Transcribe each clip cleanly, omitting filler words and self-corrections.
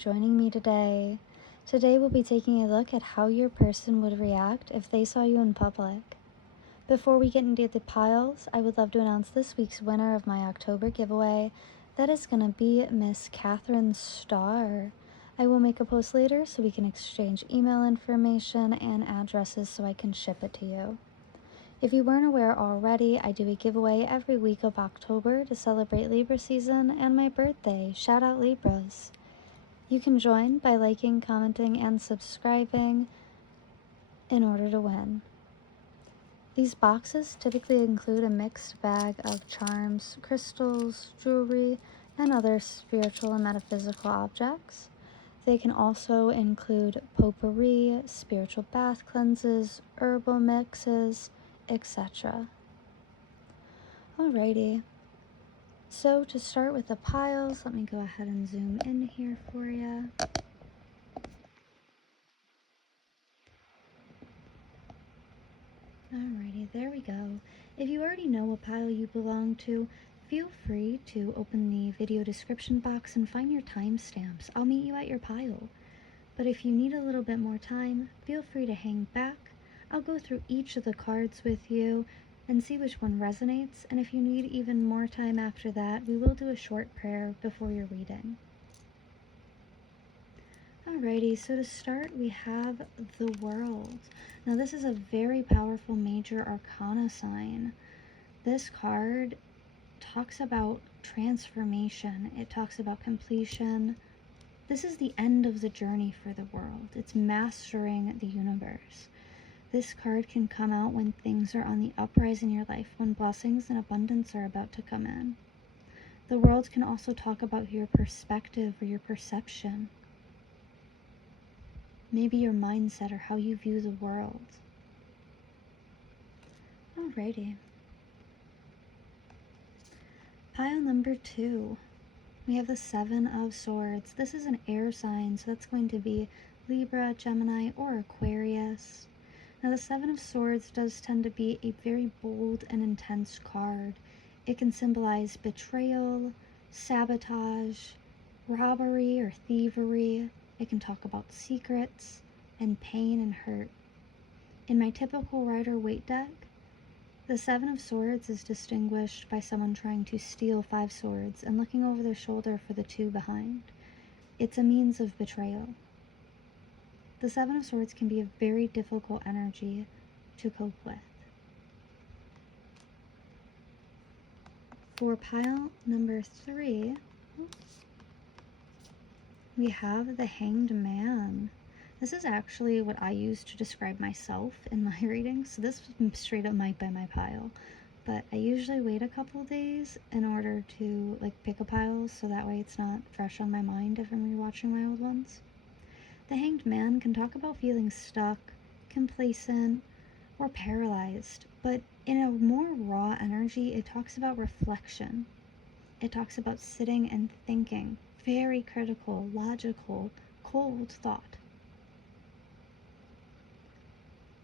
joining me today. Today we'll be taking a look at how your person would react if they saw you in public. Before we get into the piles, I would love to announce this week's winner of my October giveaway. That is going to be Miss Catherine Starr. I will make a post later so we can exchange email information and addresses so I can ship it to you. If you weren't aware already, I do a giveaway every week of October to celebrate Libra season and my birthday. Shout out Libras. You can join by liking, commenting, and subscribing in order to win. These boxes typically include a mixed bag of charms, crystals, jewelry, and other spiritual and metaphysical objects. They can also include potpourri, spiritual bath cleanses, herbal mixes, etc. Alrighty, so to start with the piles, let me go ahead and zoom in here for you. Alrighty, there we go. If you already know what pile you belong to, feel free to open the video description box and find your timestamps. I'll meet you at your pile. But if you need a little bit more time, feel free to hang back. I'll go through each of the cards with you and see which one resonates, and if you need even more time after that, we will do a short prayer before your reading. Alrighty, so to start, we have the World. Now this is a very powerful major arcana sign. This card talks about transformation. It talks about completion. This is the end of the journey for the world. It's mastering the universe. This card can come out when things are on the uprise in your life, when blessings and abundance are about to come in. The World can also talk about your perspective or your perception. Maybe your mindset or how you view the world. Alrighty. Pile number 2. We have the Seven of Swords. This is an air sign, so that's going to be Libra, Gemini, or Aquarius. Now the Seven of Swords does tend to be a very bold and intense card. It can symbolize betrayal, sabotage, robbery or thievery. It can talk about secrets and pain and hurt. In my typical Rider-Waite deck, the Seven of Swords is distinguished by someone trying to steal 5 swords and looking over their shoulder for the 2 behind. It's a means of betrayal. The Seven of Swords can be a very difficult energy to cope with. For pile number 3, we have the Hanged Man. This is actually what I use to describe myself in my readings, so this was straight up might be my pile. But I usually wait a couple days in order to pick a pile, so that way it's not fresh on my mind if I'm rewatching my old ones. The Hanged Man can talk about feeling stuck, complacent, or paralyzed, but in a more raw energy, it talks about reflection. It talks about sitting and thinking, very critical, logical, cold thought.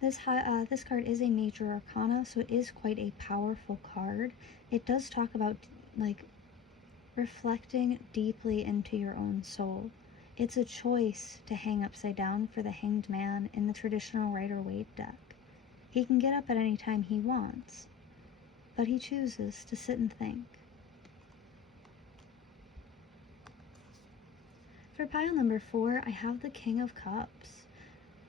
This card is a major arcana, so it is quite a powerful card. It does talk about reflecting deeply into your own soul. It's a choice to hang upside down for the Hanged Man in the traditional Rider-Waite deck. He can get up at any time he wants, but he chooses to sit and think. For pile number 4, I have the King of Cups.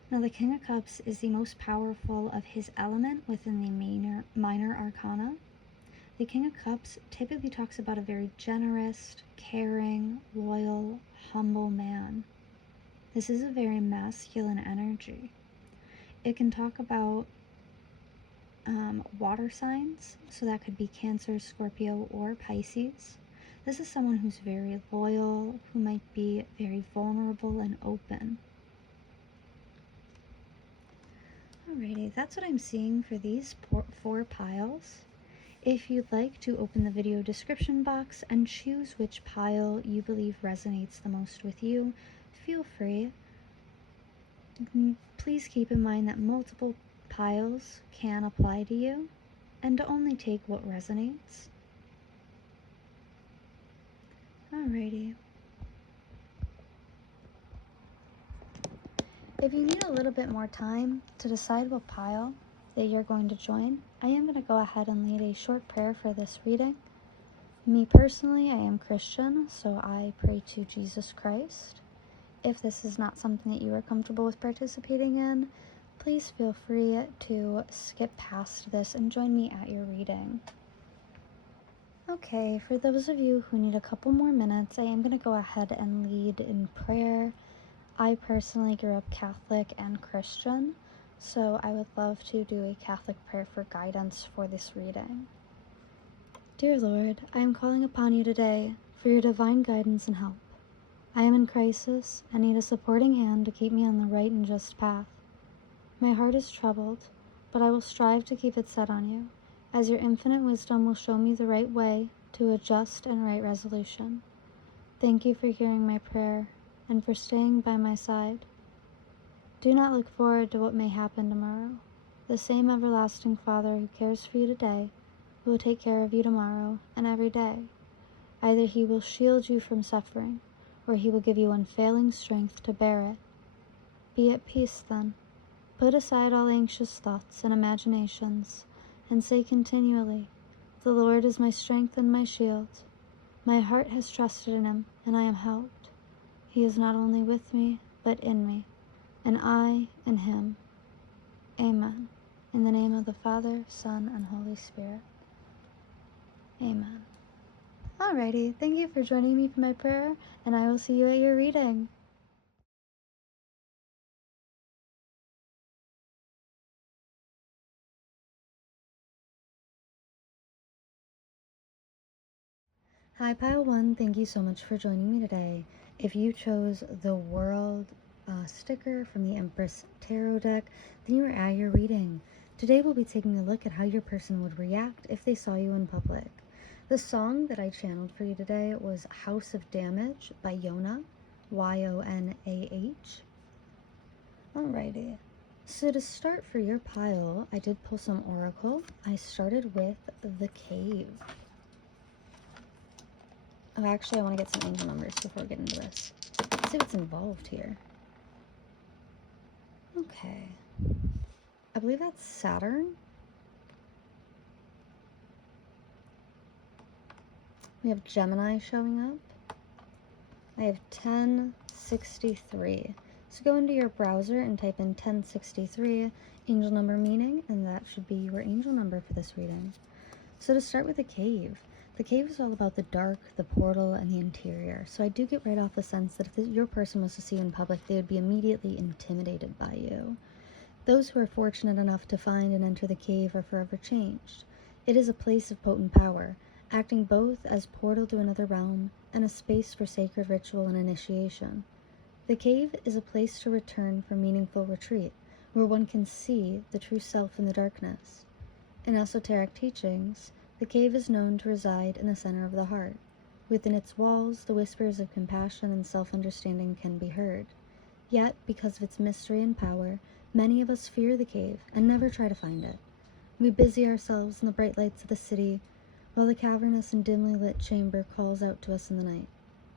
Now the King of Cups is the most powerful of his element within the minor arcana. The King of Cups typically talks about a very generous, caring, loyal, humble man. This is a very masculine energy. It can talk about water signs, so that could be Cancer, Scorpio, or Pisces. This is someone who's very loyal, who might be very vulnerable and open. Alrighty, that's what I'm seeing for these 4 piles. If you'd like to open the video description box and choose which pile you believe resonates the most with you, feel free. Please keep in mind that multiple piles can apply to you, and to only take what resonates. Alrighty. If you need a little bit more time to decide what pile that you're going to join, I am going to go ahead and lead a short prayer for this reading. Me personally, I am Christian, so I pray to Jesus Christ. If this is not something that you are comfortable with participating in, please feel free to skip past this and join me at your reading. Okay, for those of you who need a couple more minutes, I am going to go ahead and lead in prayer. I personally grew up Catholic and Christian, so I would love to do a Catholic prayer for guidance for this reading. Dear Lord, I am calling upon you today for your divine guidance and help. I am in crisis and need a supporting hand to keep me on the right and just path. My heart is troubled, but I will strive to keep it set on you, as your infinite wisdom will show me the right way to a just and right resolution. Thank you for hearing my prayer and for staying by my side. Do not look forward to what may happen tomorrow. The same everlasting Father who cares for you today will take care of you tomorrow and every day. Either he will shield you from suffering, or he will give you unfailing strength to bear it. Be at peace then. Put aside all anxious thoughts and imaginations, and say continually, "The Lord is my strength and my shield. My heart has trusted in him, and I am helped. He is not only with me, but in me, and I in him." Amen. In the name of the Father, Son, and Holy Spirit. Amen. Alrighty, thank you for joining me for my prayer, and I will see you at your reading. Hi, Pile 1, thank you so much for joining me today. If you chose the World sticker from the Empress Tarot deck, then you are at your reading. Today we'll be taking a look at how your person would react if they saw you in public. The song that I channeled for you today was House of Damage by Yonah, Y-O-N-A-H. Alrighty, so to start for your pile, I did pull some oracle. I started with the Cave. Oh, actually, I want to get some angel numbers before we get into this. Let's see what's involved here. Okay. I believe that's Saturn. We have Gemini showing up. I have 1063. So go into your browser and type in 1063, angel number meaning, and that should be your angel number for this reading. So to start with the Cave is all about the dark, the portal, and the interior. So I do get right off the sense that if your person was to see you in public, they would be immediately intimidated by you. Those who are fortunate enough to find and enter the Cave are forever changed. It is a place of potent power, acting both as portal to another realm and a space for sacred ritual and initiation. The Cave is a place to return for meaningful retreat, where one can see the true self in the darkness. In esoteric teachings, the Cave is known to reside in the center of the heart. Within its walls, the whispers of compassion and self-understanding can be heard. Yet, because of its mystery and power, many of us fear the Cave and never try to find it. We busy ourselves in the bright lights of the city, while the cavernous and dimly lit chamber calls out to us in the night.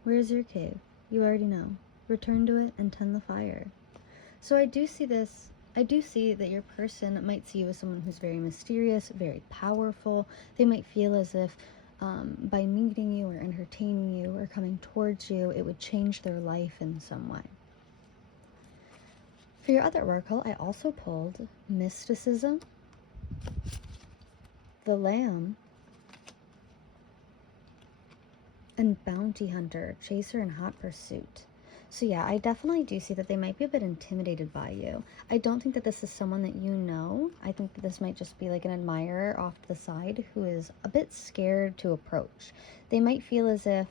Where is your cave? You already know. Return to it and tend the fire. So I do see that your person might see you as someone who's very mysterious, very powerful. They might feel as if by meeting you or entertaining you or coming towards you, it would change their life in some way. For your other oracle, I also pulled Mysticism, the Lamb, and Bounty Hunter, Chaser in Hot Pursuit. So yeah, I definitely do see that they might be a bit intimidated by you. I don't think that this is someone that you know. I think that this might just be like an admirer off to the side who is a bit scared to approach. They might feel as if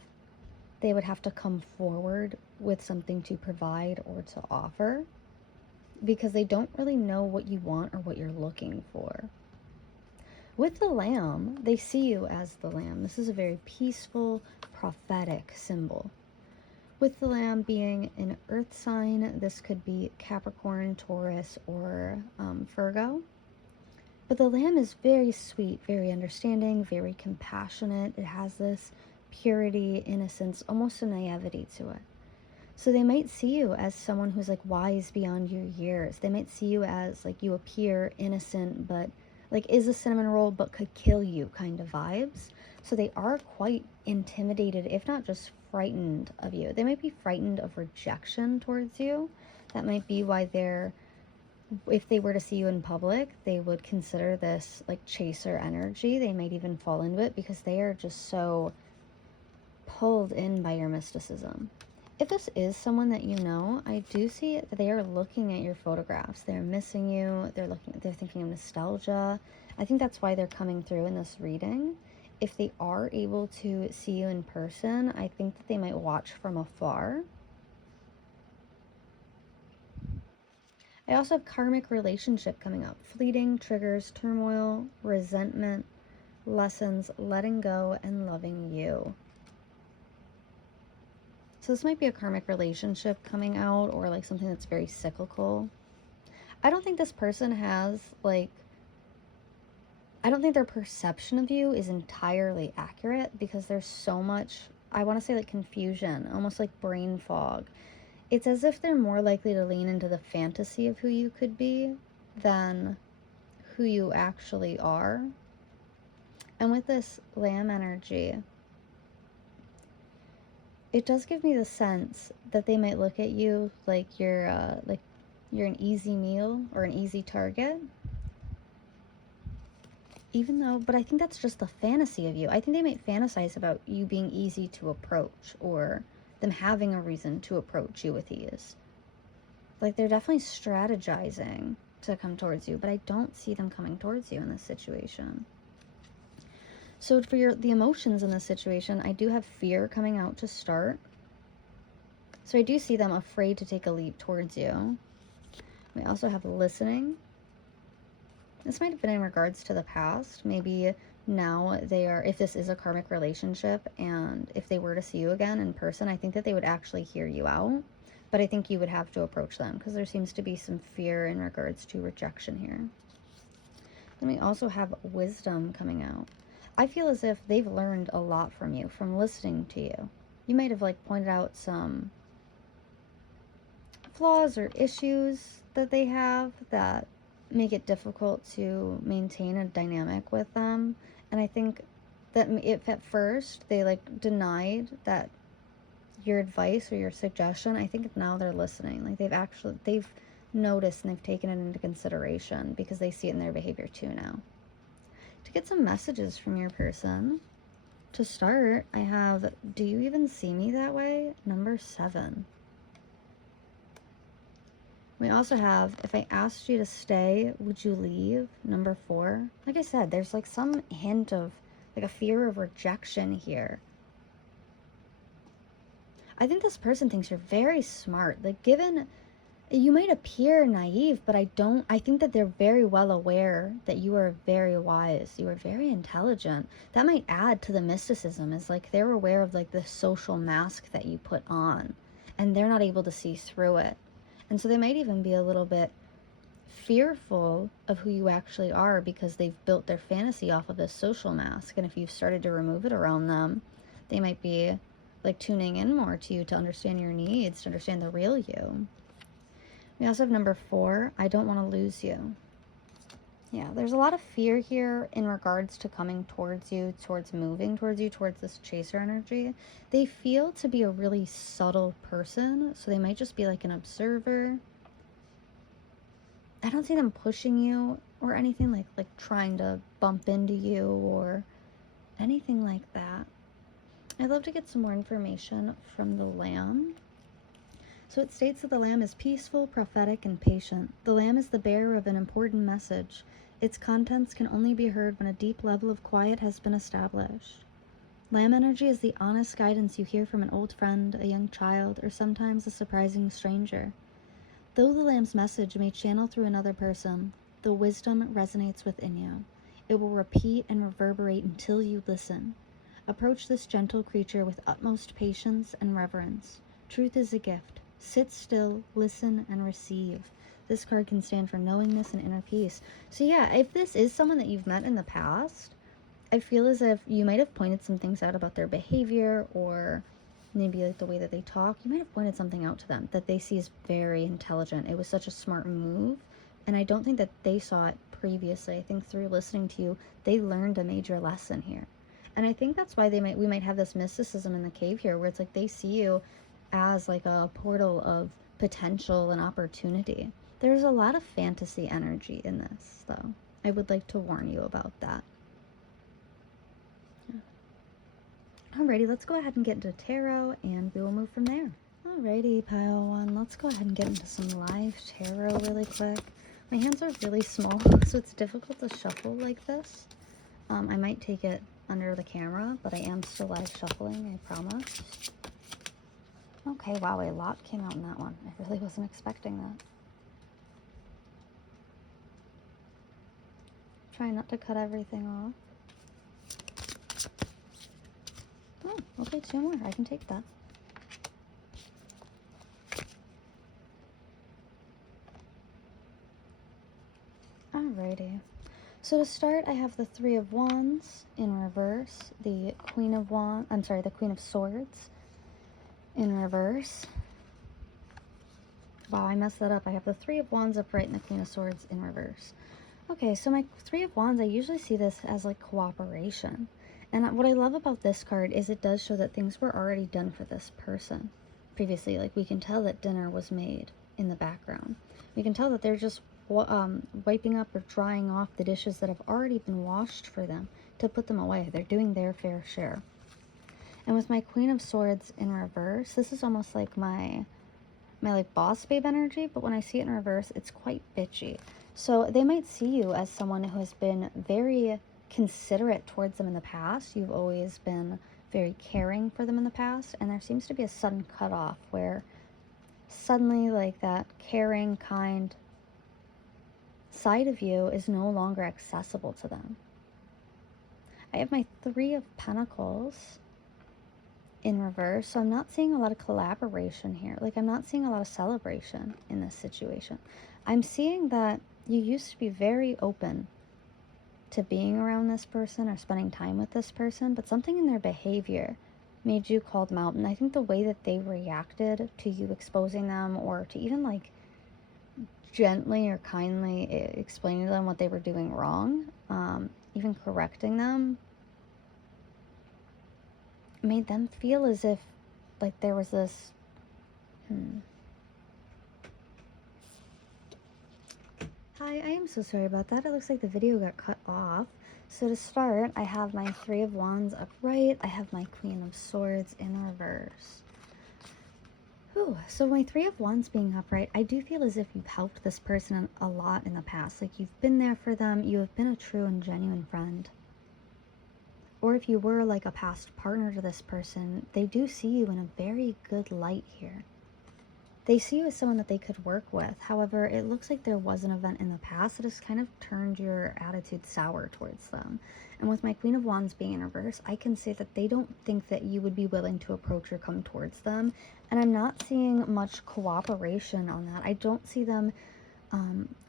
they would have to come forward with something to provide or to offer because they don't really know what you want or what you're looking for. With the Lamb, they see you as the Lamb. This is a very peaceful, prophetic symbol. With the Lamb being an earth sign, this could be Capricorn, Taurus, or Virgo. But the Lamb is very sweet, very understanding, very compassionate. It has this purity, innocence, almost a naivety to it. So they might see you as someone who's like wise beyond your years. They might see you as like you appear innocent, but like is a cinnamon roll, but could kill you kind of vibes. So they are quite intimidated, if not just frightened of you. They might be frightened of rejection towards you. That might be why they're, if they were to see you in public, they would consider this like chaser energy. They might even fall into it because they are just so pulled in by your mysticism. If this is someone that you know, I do see that they are looking at your photographs. They're missing you. They're thinking of nostalgia. I think that's why they're coming through in this reading. If they are able to see you in person, I think that they might watch from afar. I also have karmic relationship coming up. Fleeting triggers, turmoil, resentment, lessons, letting go, and loving you. So this might be a karmic relationship coming out, or like something that's very cyclical. I don't think this person has like, I don't think their perception of you is entirely accurate because there's so much, I want to say like confusion, almost like brain fog. It's as if they're more likely to lean into the fantasy of who you could be than who you actually are. And with this lamb energy, it does give me the sense that they might look at you like you're an easy meal or an easy target. Even though, but I think that's just the fantasy of you. I think they might fantasize about you being easy to approach, or them having a reason to approach you with ease. Like they're definitely strategizing to come towards you, but I don't see them coming towards you in this situation. So for the emotions in this situation, I do have fear coming out to start. So I do see them afraid to take a leap towards you. We also have listening. This might have been in regards to the past. Maybe now they are, if this is a karmic relationship and if they were to see you again in person, I think that they would actually hear you out. But I think you would have to approach them because there seems to be some fear in regards to rejection here. Then we also have wisdom coming out. I feel as if they've learned a lot from you, from listening to you. You might have like pointed out some flaws or issues that they have that make it difficult to maintain a dynamic with them. And I think that if at first they like denied that your advice or your suggestion, I think now they're listening. Like they've noticed and they've taken it into consideration because they see it in their behavior too now. To get some messages from your person, to start, I have, do you even see me that way? Number 7. We also have, if I asked you to stay, would you leave? Number 4. Like I said, there's like some hint of like a fear of rejection here. I think this person thinks you're very smart. Like given, you might appear naive, but I think that they're very well aware that you are very wise. You are very intelligent. That might add to the mysticism, is like they're aware of like the social mask that you put on and they're not able to see through it. And so they might even be a little bit fearful of who you actually are because they've built their fantasy off of this social mask. And if you've started to remove it around them, they might be like tuning in more to you to understand your needs, to understand the real you. We also have number 4, I don't want to lose you. Yeah, there's a lot of fear here in regards to coming towards you, towards moving towards you, towards this chaser energy. They feel to be a really subtle person, so they might just be like an observer. I don't see them pushing you or anything like trying to bump into you or anything like that. I'd love to get some more information from the Lamb. So it states that the Lamb is peaceful, prophetic, and patient. The Lamb is the bearer of an important message. Its contents can only be heard when a deep level of quiet has been established. Lamb energy is the honest guidance you hear from an old friend, a young child, or sometimes a surprising stranger. Though the Lamb's message may channel through another person, the wisdom resonates within you. It will repeat and reverberate until you listen. Approach this gentle creature with utmost patience and reverence. Truth is a gift. Sit still, listen, and receive. This card can stand for knowingness and inner peace. So yeah, if this is someone that you've met in the past, I feel as if you might have pointed some things out about their behavior or maybe like the way that they talk. You might have pointed something out to them that they see as very intelligent. It was such a smart move, and I don't think that they saw it previously. I think through listening to you, they learned a major lesson here. And I think that's why we might have this mysticism in the cave here, where it's like they see you as like a portal of potential and opportunity. There's a lot of fantasy energy in this, though. I would like to warn you about that. Alrighty, let's go ahead and get into tarot, and we will move from there. Alrighty, pile one, let's go ahead and get into some live tarot really quick. My hands are really small, so it's difficult to shuffle like this. I might take it under the camera, but I am still live shuffling, I promise. Okay, wow, a lot came out in that one. I really wasn't expecting that. Try not to cut everything off. Oh, okay, 2 more. I can take that. Alrighty. So to start, I have the 3 of Wands in reverse, the Queen of Swords in reverse. Wow, I messed that up. I have the 3 of Wands upright and the Queen of Swords in reverse. Okay, so my 3 of Wands, I usually see this as like cooperation. And what I love about this card is it does show that things were already done for this person previously. Like, we can tell that dinner was made in the background. We can tell that they're just wiping up or drying off the dishes that have already been washed for them to put them away. They're doing their fair share. And with my Queen of Swords in reverse, this is almost like my like boss babe energy, but when I see it in reverse, it's quite bitchy. So they might see you as someone who has been very considerate towards them in the past. You've always been very caring for them in the past, and there seems to be a sudden cutoff where suddenly like that caring, kind side of you is no longer accessible to them. I have my 3 of Pentacles in reverse, so I'm not seeing a lot of collaboration here. Like, I'm not seeing a lot of celebration in this situation. I'm seeing that you used to be very open to being around this person or spending time with this person, but something in their behavior made you call them out. And I think the way that they reacted to you exposing them, or to even like gently or kindly explaining to them what they were doing wrong, even correcting them, made them feel as if like there was this Hi, I am so sorry about that. It looks like the video got cut off. So to start, I have my 3 of Wands upright. I have my Queen of Swords in reverse. Whew. So my 3 of Wands being upright, I do feel as if you've helped this person a lot in the past. Like, you've been there for them. You have been a true and genuine friend. Or if you were like a past partner to this person, they do see you in a very good light here. They see you as someone that they could work with. However, it looks like there was an event in the past that has kind of turned your attitude sour towards them. And with my Queen of Wands being in reverse, I can say that they don't think that you would be willing to approach or come towards them. And I'm not seeing much cooperation on that. I don't see them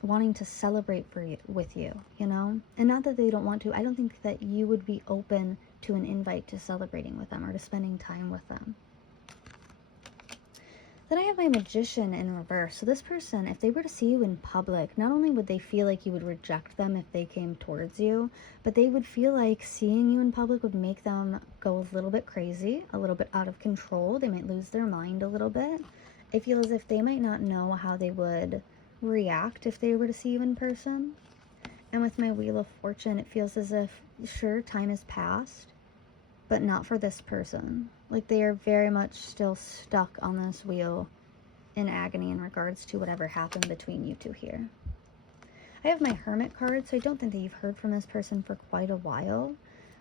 wanting to celebrate with you, you know? And not that they don't want to. I don't think that you would be open to an invite to celebrating with them or to spending time with them. Then I have my Magician in reverse. So this person, if they were to see you in public, not only would they feel like you would reject them if they came towards you, but they would feel like seeing you in public would make them go a little bit crazy, a little bit out of control. They might lose their mind a little bit. I feel as if they might not know how they would react if they were to see you in person. And with my Wheel of Fortune, it feels as if, sure, time has passed, but not for this person. Like, they are very much still stuck on this wheel in agony in regards to whatever happened between you two here. I have my Hermit card, so I don't think that you've heard from this person for quite a while.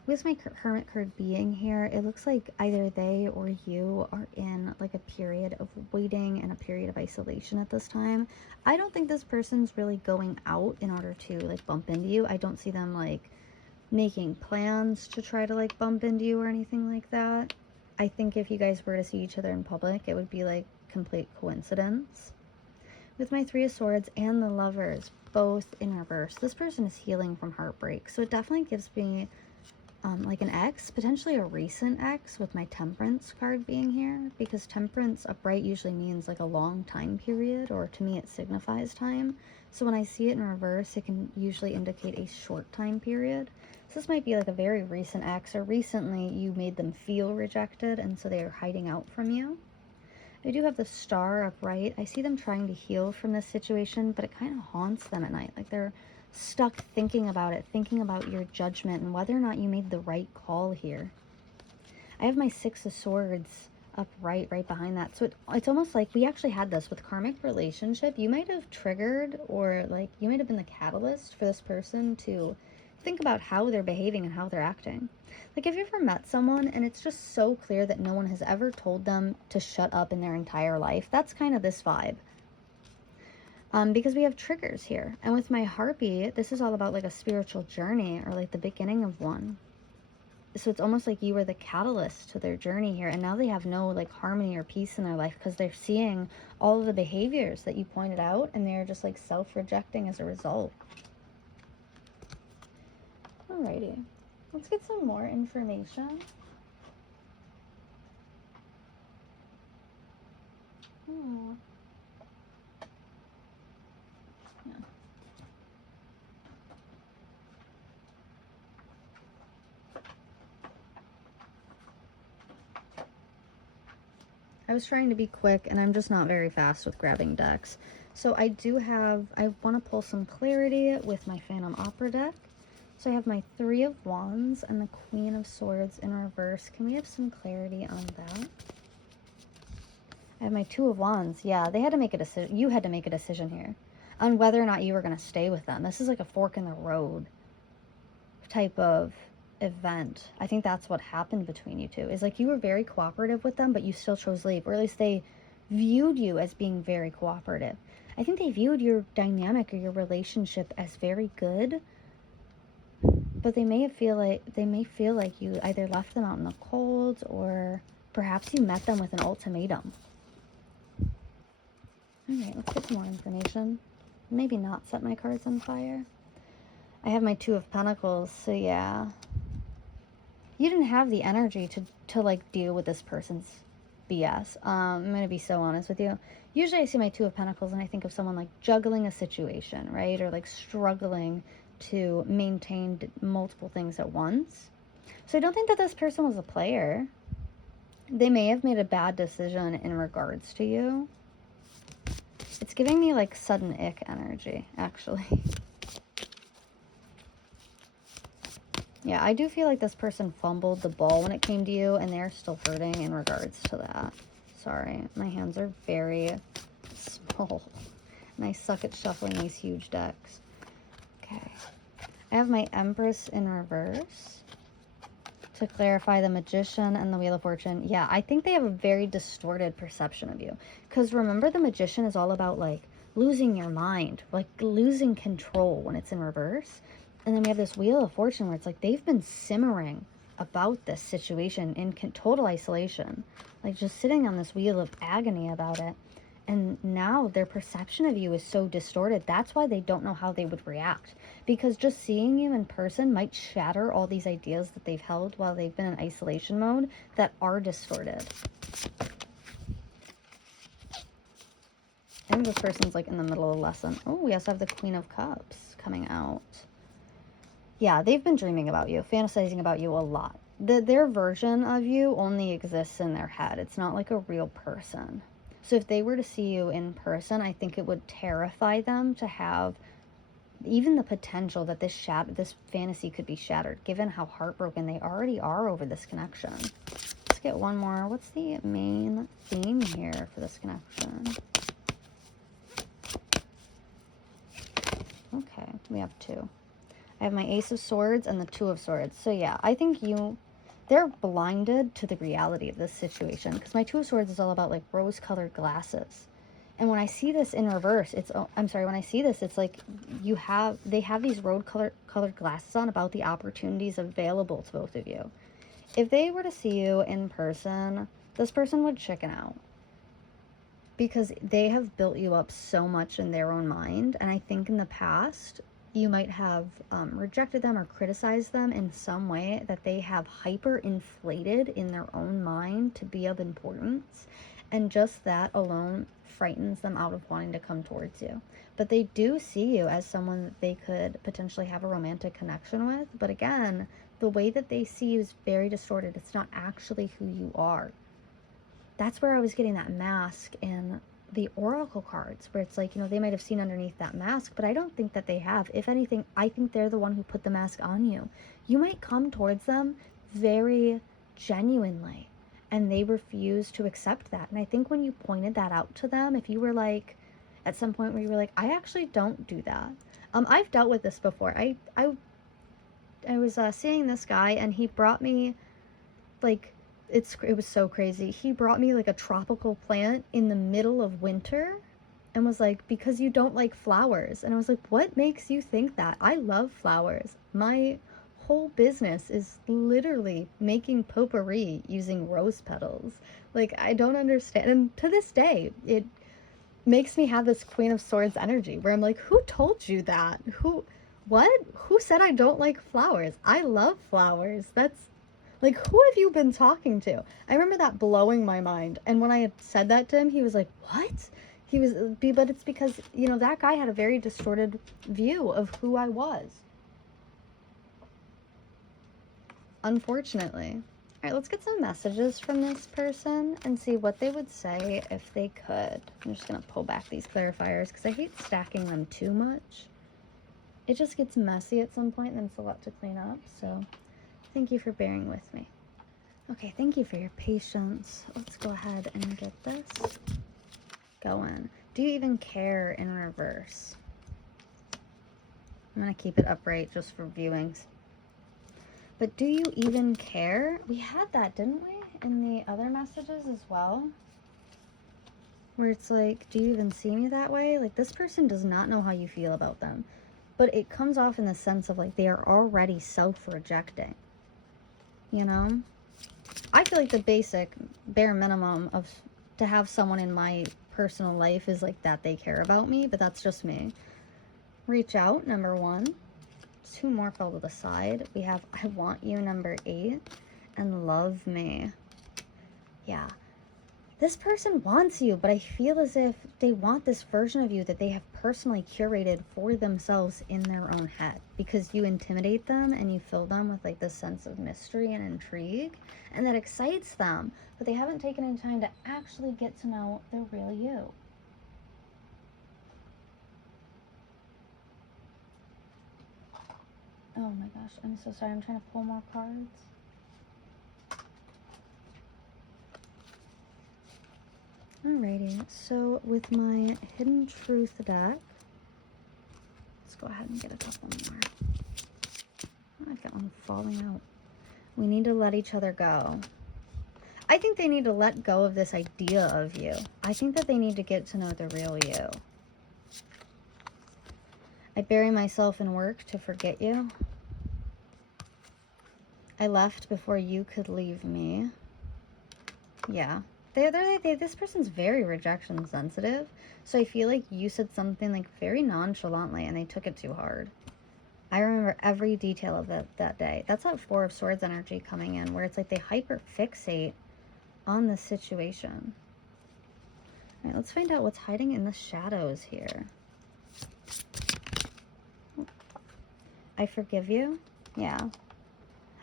With my Hermit card being here, it looks like either they or you are in like a period of waiting and a period of isolation at this time. I don't think this person's really going out in order to like bump into you. I don't see them like making plans to try to like bump into you or anything like that. I think if you guys were to see each other in public, it would be like complete coincidence. With my 3 of Swords and the Lovers both in reverse, this person is healing from heartbreak. So it definitely gives me like an ex, potentially a recent ex, with my temperance card being here, because temperance upright usually means like a long time period, or to me it signifies time. So when I see it in reverse, it can usually indicate a short time period. So this might be like a very recent ex, or recently you made them feel rejected and so they are hiding out from you. I do have the star upright. I see them trying to heal from this situation, but it kind of haunts them at night. Like they're stuck thinking about it, thinking about your judgment and whether or not you made the right call here. I have my Six of Swords upright right behind that. So it's almost like we actually had this with karmic relationship. You might have triggered, or like you might have been the catalyst for this person to think about how they're behaving and how they're acting. Like, have you ever met someone and it's just so clear that no one has ever told them to shut up in their entire life? That's kind of this vibe. Because we have triggers here. And with my harpy, this is all about like a spiritual journey, or like the beginning of one. So it's almost like you were the catalyst to their journey here. And now they have no like harmony or peace in their life because they're seeing all of the behaviors that you pointed out, and they're just like self-rejecting as a result. Alrighty. Let's get some more information. Yeah. I was trying to be quick, and I'm just not very fast with grabbing decks. So I want to pull some clarity with my Phantom Opera deck. So I have my Three of Wands and the Queen of Swords in reverse. Can we have some clarity on that? I have my Two of Wands. Yeah, they had to make a decision. You had to make a decision here on whether or not you were going to stay with them. This is like a fork in the road type of event. I think that's what happened between you two, is like you were very cooperative with them, but you still chose leave, or at least they viewed you as being very cooperative. I think they viewed your dynamic or your relationship as very good, but they may feel like you either left them out in the cold, or perhaps you met them with an ultimatum. All right, let's get some more information. Maybe not set my cards on fire. I have my Two of Pentacles, so yeah. You didn't have the energy to like deal with this person's BS. I'm going to be so honest with you. Usually I see my Two of Pentacles and I think of someone like juggling a situation, right? Or like struggling to maintain multiple things at once. So I don't think that this person was a player. They may have made a bad decision in regards to you. It's giving me like sudden ick energy, actually. Yeah, I do feel like this person fumbled the ball when it came to you, and they're still hurting in regards to that. Sorry, my hands are very small, and I suck at shuffling these huge decks. Okay, I have my Empress in reverse to clarify the Magician and the Wheel of Fortune. Yeah, I think they have a very distorted perception of you. Because remember, the Magician is all about like losing your mind, like losing control when it's in reverse. And then we have this Wheel of Fortune where it's like they've been simmering about this situation in total isolation. Like just sitting on this wheel of agony about it. And now their perception of you is so distorted. That's why they don't know how they would react. Because just seeing you in person might shatter all these ideas that they've held while they've been in isolation mode that are distorted. I think this person's like in the middle of a lesson. Oh, we also have the Queen of Cups coming out. Yeah, they've been dreaming about you, fantasizing about you a lot. Their version of you only exists in their head. It's not like a real person. So if they were to see you in person, I think it would terrify them to have even the potential that this fantasy could be shattered, given how heartbroken they already are over this connection. Let's get one more. What's the main theme here for this connection? Okay, we have two. I have my Ace of Swords and the Two of Swords. So yeah, I think they're blinded to the reality of this situation, because my Two of Swords is all about like rose-colored glasses. And when I see this in reverse, when I see this, it's like they have these rose-colored glasses on about the opportunities available to both of you. If they were to see you in person, this person would chicken out, because they have built you up so much in their own mind. And I think in the past, you might have rejected them or criticized them in some way that they have hyper inflated in their own mind to be of importance. And just that alone frightens them out of wanting to come towards you. But they do see you as someone that they could potentially have a romantic connection with. But again, the way that they see you is very distorted. It's not actually who you are. That's where I was getting that mask in the oracle cards, where it's like, you know, they might have seen underneath that mask, but I don't think that they have. If anything, I think they're the one who put the mask on you. You might come towards them very genuinely, and they refuse to accept that. And I think when you pointed that out to them, if you were like, at some point where you were like, I actually don't do that. I've dealt with this before. I was seeing this guy, and he brought me, like, it was so crazy. He brought me like a tropical plant in the middle of winter and was like, because you don't like flowers. And I was like, what makes you think that? I love flowers. My whole business is literally making potpourri using rose petals. Like, I don't understand. And to this day, it makes me have this Queen of Swords energy where I'm like, who told you that? What? Who said I don't like flowers? I love flowers. That's like, who have you been talking to? I remember that blowing my mind. And when I had said that to him, he was like, what? But it's because, you know, that guy had a very distorted view of who I was. Unfortunately. All right, let's get some messages from this person and see what they would say if they could. I'm just going to pull back these clarifiers because I hate stacking them too much. It just gets messy at some point and it's a lot to clean up, so thank you for bearing with me. Okay, thank you for your patience. Let's go ahead and get this going. Do you even care in reverse? I'm going to keep it upright just for viewings. But do you even care? We had that, didn't we? In the other messages as well. Where it's like, do you even see me that way? Like, this person does not know how you feel about them. But it comes off in the sense of like they are already self-rejecting. You know? I feel like the basic, bare minimum of to have someone in my personal life is like that they care about me, but that's just me. Reach out, number 1. 2 more fell to the side. We have I want you, number 8, and love me. Yeah. This person wants you, but I feel as if they want this version of you that they have personally curated for themselves in their own head, because you intimidate them and you fill them with like this sense of mystery and intrigue, and that excites them, but they haven't taken any time to actually get to know the real you. Oh my gosh, I'm so sorry. I'm trying to pull more cards. Alrighty, so with my Hidden Truth deck, let's go ahead and get a couple more. Oh, I've got one falling out. We need to let each other go. I think they need to let go of this idea of you. I think that they need to get to know the real you. I bury myself in work to forget you. I left before you could leave me. Yeah. This person's very rejection sensitive, so I feel like you said something like very nonchalantly and they took it too hard. I remember every detail of that day. That's that 4 of Swords energy coming in, where it's like they hyper fixate on the situation. All right, let's find out what's hiding in the shadows here. I forgive you. Yeah.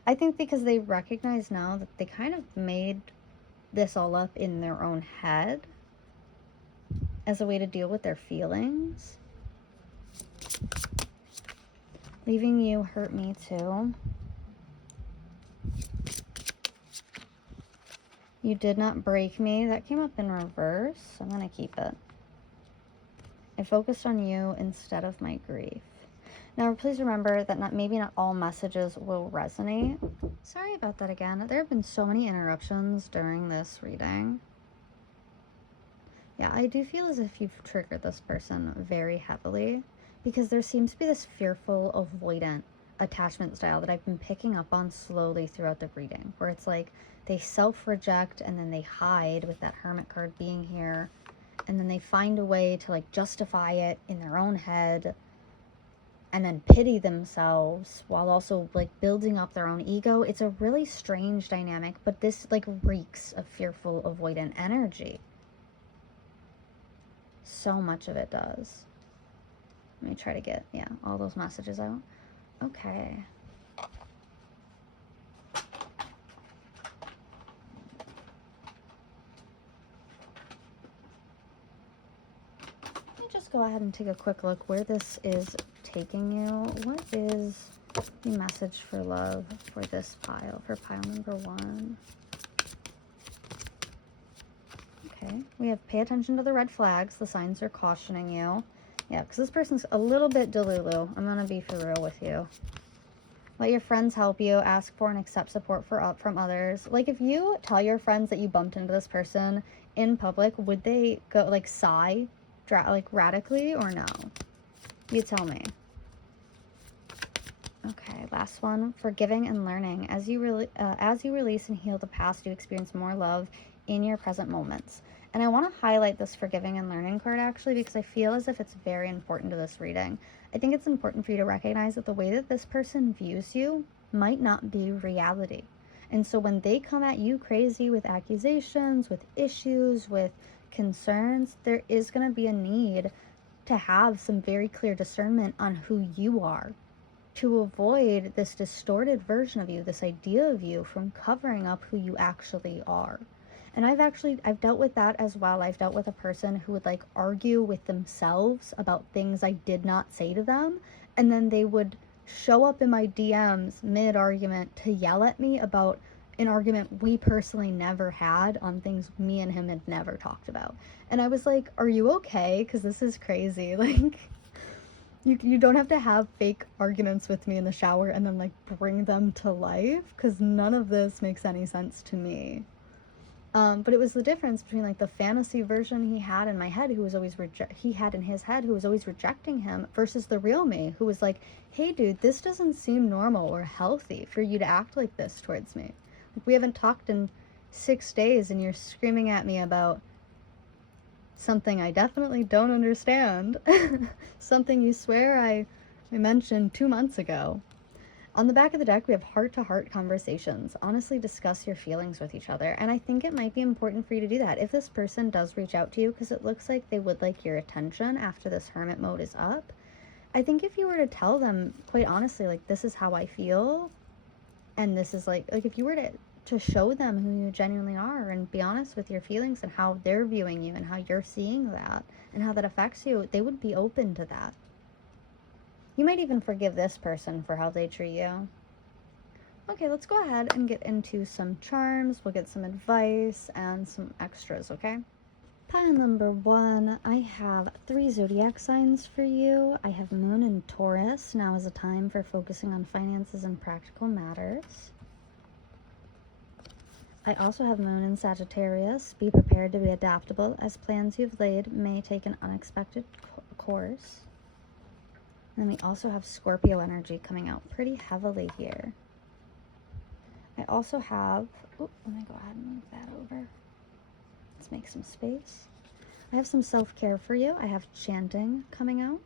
I think because they recognize now that they kind of made this all up in their own head as a way to deal with their feelings. Leaving you hurt me too. You did not break me. That came up in reverse. I'm going to keep it. I focused on you instead of my grief. Now, please remember that maybe not all messages will resonate. Sorry about that again. There have been so many interruptions during this reading. Yeah, I do feel as if you've triggered this person very heavily, because there seems to be this fearful, avoidant attachment style that I've been picking up on slowly throughout the reading, where it's like they self-reject and then they hide with that Hermit card being here, and then they find a way to like justify it in their own head, and then pity themselves while also like building up their own ego. It's a really strange dynamic, but this like reeks of fearful avoidant energy. So much of it does. Let me try to get, yeah, all those messages out. Okay. Let me just go ahead and take a quick look where this is taking you. What is the message for love for this pile, for pile number 1? Okay, we have pay attention to the red flags. The signs are cautioning you. Yeah, because this person's a little bit delulu. I'm going to be for real with you. Let your friends help you. Ask for and accept support from others. Like, if you tell your friends that you bumped into this person in public, would they go, like, sigh, like, radically, or no? You tell me. Okay, last one. Forgiving and learning. As you release and heal the past, you experience more love in your present moments. And I want to highlight this forgiving and learning card, actually, because I feel as if it's very important to this reading. I think it's important for you to recognize that the way that this person views you might not be reality. And so when they come at you crazy with accusations, with issues, with concerns, there is going to be a need to have some very clear discernment on who you are, to avoid this distorted version of you, this idea of you, from covering up who you actually are. And I've dealt with that as well. I've dealt with a person who would like argue with themselves about things I did not say to them, and then they would show up in my DMs mid-argument to yell at me about an argument we personally never had on things me and him had never talked about. And I was like, are you okay? Because this is crazy. Like, you don't have to have fake arguments with me in the shower and then like bring them to life, because none of this makes any sense to me. But it was the difference between like the fantasy version he had in my head, who was always he had in his head, who was always rejecting him, versus the real me, who was like, hey dude, this doesn't seem normal or healthy for you to act like this towards me. Like, we haven't talked in 6 days and you're screaming at me about something I definitely don't understand. Something you swear I mentioned 2 months ago. On the back of the deck, we have heart-to-heart conversations. Honestly discuss your feelings with each other. And I think it might be important for you to do that. If this person does reach out to you, because it looks like they would like your attention after this hermit mode is up, I think if you were to tell them, quite honestly, like, this is how I feel, and this is like if you were to show them who you genuinely are and be honest with your feelings and how they're viewing you and how you're seeing that and how that affects you, they would be open to that. You might even forgive this person for how they treat you. Okay, let's go ahead and get into some charms. We'll get some advice and some extras, okay? Pile number 1, I have 3 zodiac signs for you. I have Moon in Taurus. Now is a time for focusing on finances and practical matters. I also have Moon in Sagittarius. Be prepared to be adaptable, as plans you've laid may take an unexpected course. And then we also have Scorpio energy coming out pretty heavily here. I also have, let me go ahead and move that over. Let's make some space. I have some self-care for you. I have chanting coming out,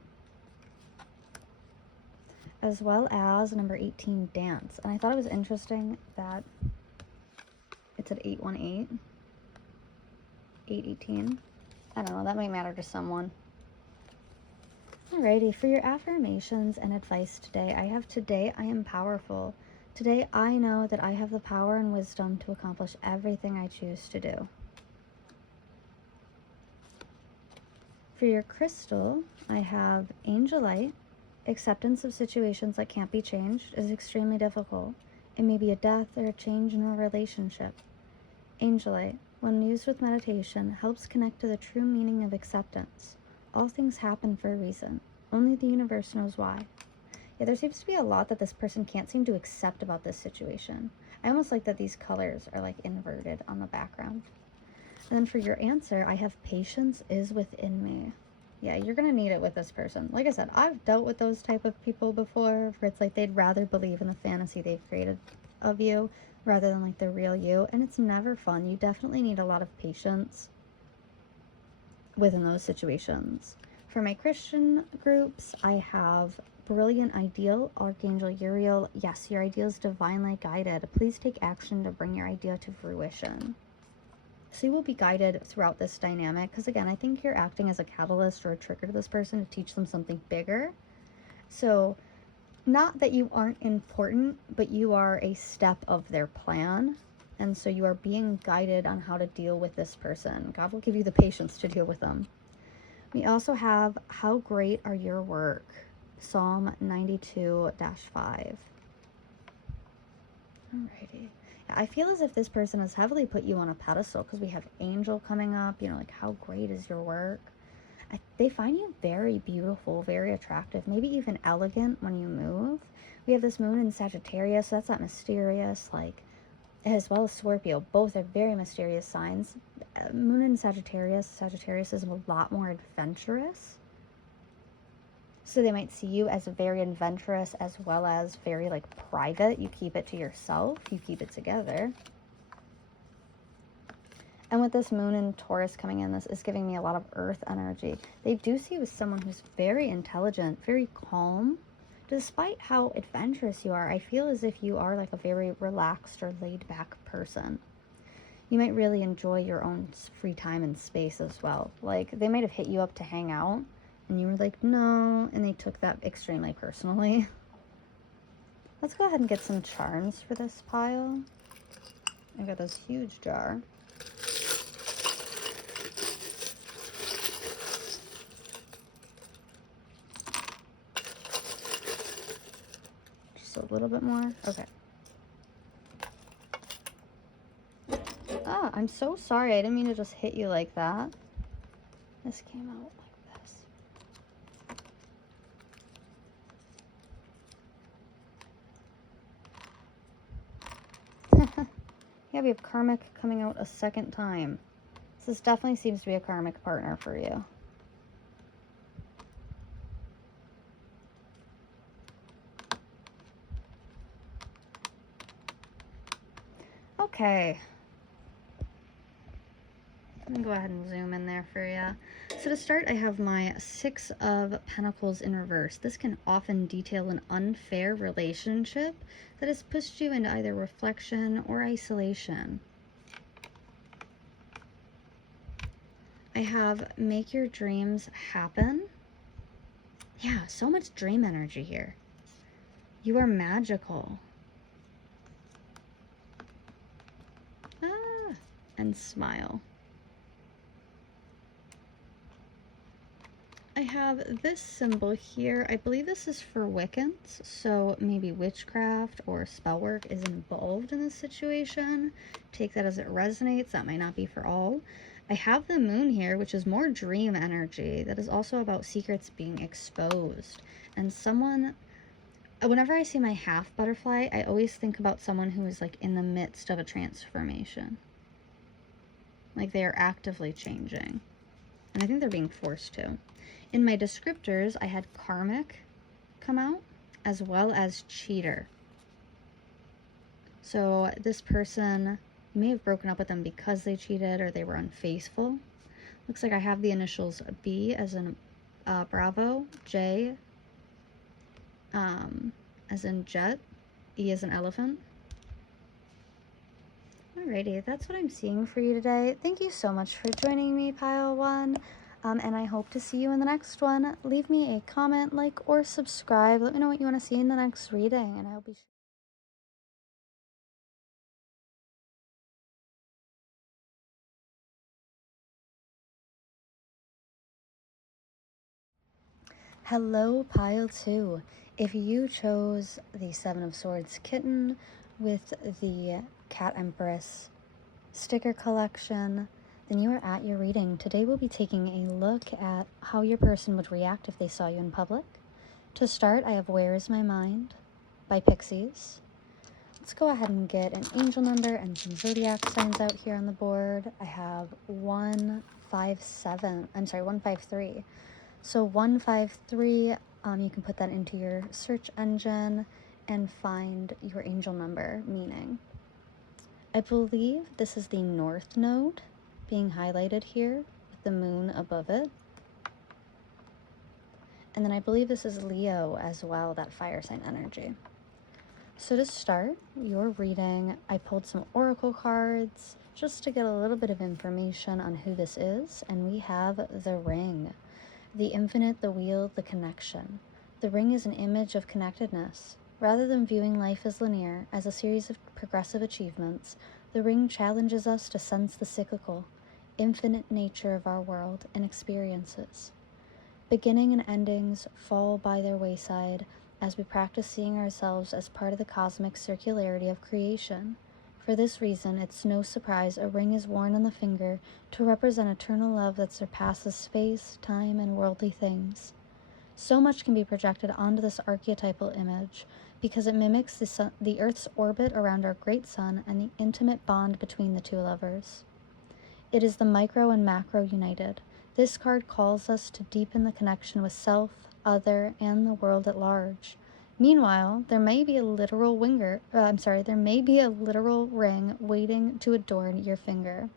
as well as number 18, dance. And I thought it was interesting that it's at 818, 818. I don't know, that might matter to someone. Alrighty, for your affirmations and advice today, I have today I am powerful. Today I know that I have the power and wisdom to accomplish everything I choose to do. For your crystal, I have angelite. Acceptance of situations that can't be changed is extremely difficult. It may be a death or a change in a relationship. Angelite, when used with meditation, helps connect to the true meaning of acceptance. All things happen for a reason. Only the universe knows why. Yeah, there seems to be a lot that this person can't seem to accept about this situation. I almost like that these colors are like inverted on the background. And then for your answer, I have patience is within me. Yeah, you're going to need it with this person. Like I said, I've dealt with those type of people before, where it's like they'd rather believe in the fantasy they've created of you rather than like the real you. And it's never fun. You definitely need a lot of patience within those situations. For my Christian groups, I have brilliant ideal, Archangel Uriel. Yes, your ideal is divinely guided. Please take action to bring your idea to fruition. So you will be guided throughout this dynamic because, again, I think you're acting as a catalyst or a trigger to this person to teach them something bigger. So not that you aren't important, but you are a step of their plan. And so you are being guided on how to deal with this person. God will give you the patience to deal with them. We also have, how great are your work? Psalm 92-5. Alrighty. I feel as if this person has heavily put you on a pedestal because we have angel coming up, you know, like how great is your work? They find you very beautiful, very attractive, maybe even elegant when you move. We have this moon in Sagittarius, so that's not mysterious, like, as well as Scorpio. Both are very mysterious signs. Moon in Sagittarius, Sagittarius is a lot more adventurous. So they might see you as very adventurous as well as very, like, private. You keep it to yourself. You keep it together. And with this moon in Taurus coming in, this is giving me a lot of earth energy. They do see you as someone who's very intelligent, very calm. Despite how adventurous you are, I feel as if you are like a very relaxed or laid back person. You might really enjoy your own free time and space as well. Like, they might have hit you up to hang out and you were like, no, and they took that extremely personally. Let's go ahead and get some charms for this pile. I got this huge jar. Just a little bit more. Okay. Ah, I'm so sorry. I didn't mean to just hit you like that. This came out like this. Yeah, we have karmic coming out a second time. This definitely seems to be a karmic partner for you. Okay. I'm gonna go ahead and zoom in there for you. So to start, I have my Six of Pentacles in reverse. This can often detail an unfair relationship that has pushed you into either reflection or isolation. I have make your dreams happen. Yeah, so much dream energy here. You are magical. Ah, and smile. I have this symbol here. I believe this is for Wiccans, so maybe witchcraft or spell work is involved in this situation. Take that as it resonates. That might not be for all. I have the moon here, which is more dream energy. That is also about secrets being exposed. And someone, whenever I see my half butterfly, I always think about someone who is like in the midst of a transformation. Like they are actively changing. And I think they're being forced to. In my descriptors, I had karmic come out as well as cheater. So this person, you may have broken up with them because they cheated or they were unfaithful. Looks like I have the initials B as in Bravo, J as in jet, E as in elephant. Alrighty, that's what I'm seeing for you today. Thank you so much for joining me, Pile 1. And I hope to see you in the next one. Leave me a comment, like, or subscribe. Let me know what you want to see in the next reading, and I'll be sure. Hello, Pile 2. If you chose the Seven of Swords kitten with the Cat Empress sticker collection, then you are at your reading. Today we'll be taking a look at how your person would react if they saw you in public. To start, I have Where Is My Mind by Pixies. Let's go ahead and get an angel number and some zodiac signs out here on the board. I have 153. So 153, you can put that into your search engine and find your angel number meaning. I believe this is the North Node being highlighted here with the moon above it. And then I believe this is Leo as well, that fire sign energy. So to start your reading, I pulled some oracle cards just to get a little bit of information on who this is. And we have the ring, the infinite, the wheel, the connection. The ring is an image of connectedness. Rather than viewing life as linear, as a series of progressive achievements, the ring challenges us to sense the cyclical, infinite nature of our world and experiences. Beginning and endings fall by their wayside as we practice seeing ourselves as part of the cosmic circularity of creation. For this reason, it's no surprise a ring is worn on the finger to represent eternal love that surpasses space, time, and worldly things. So much can be projected onto this archetypal image because it mimics the Earth's orbit around our great sun and the intimate bond between the two lovers. It is the micro and macro united. This card calls us to deepen the connection with self, other, and the world at large. Meanwhile, there may be a literal ring waiting to adorn your finger.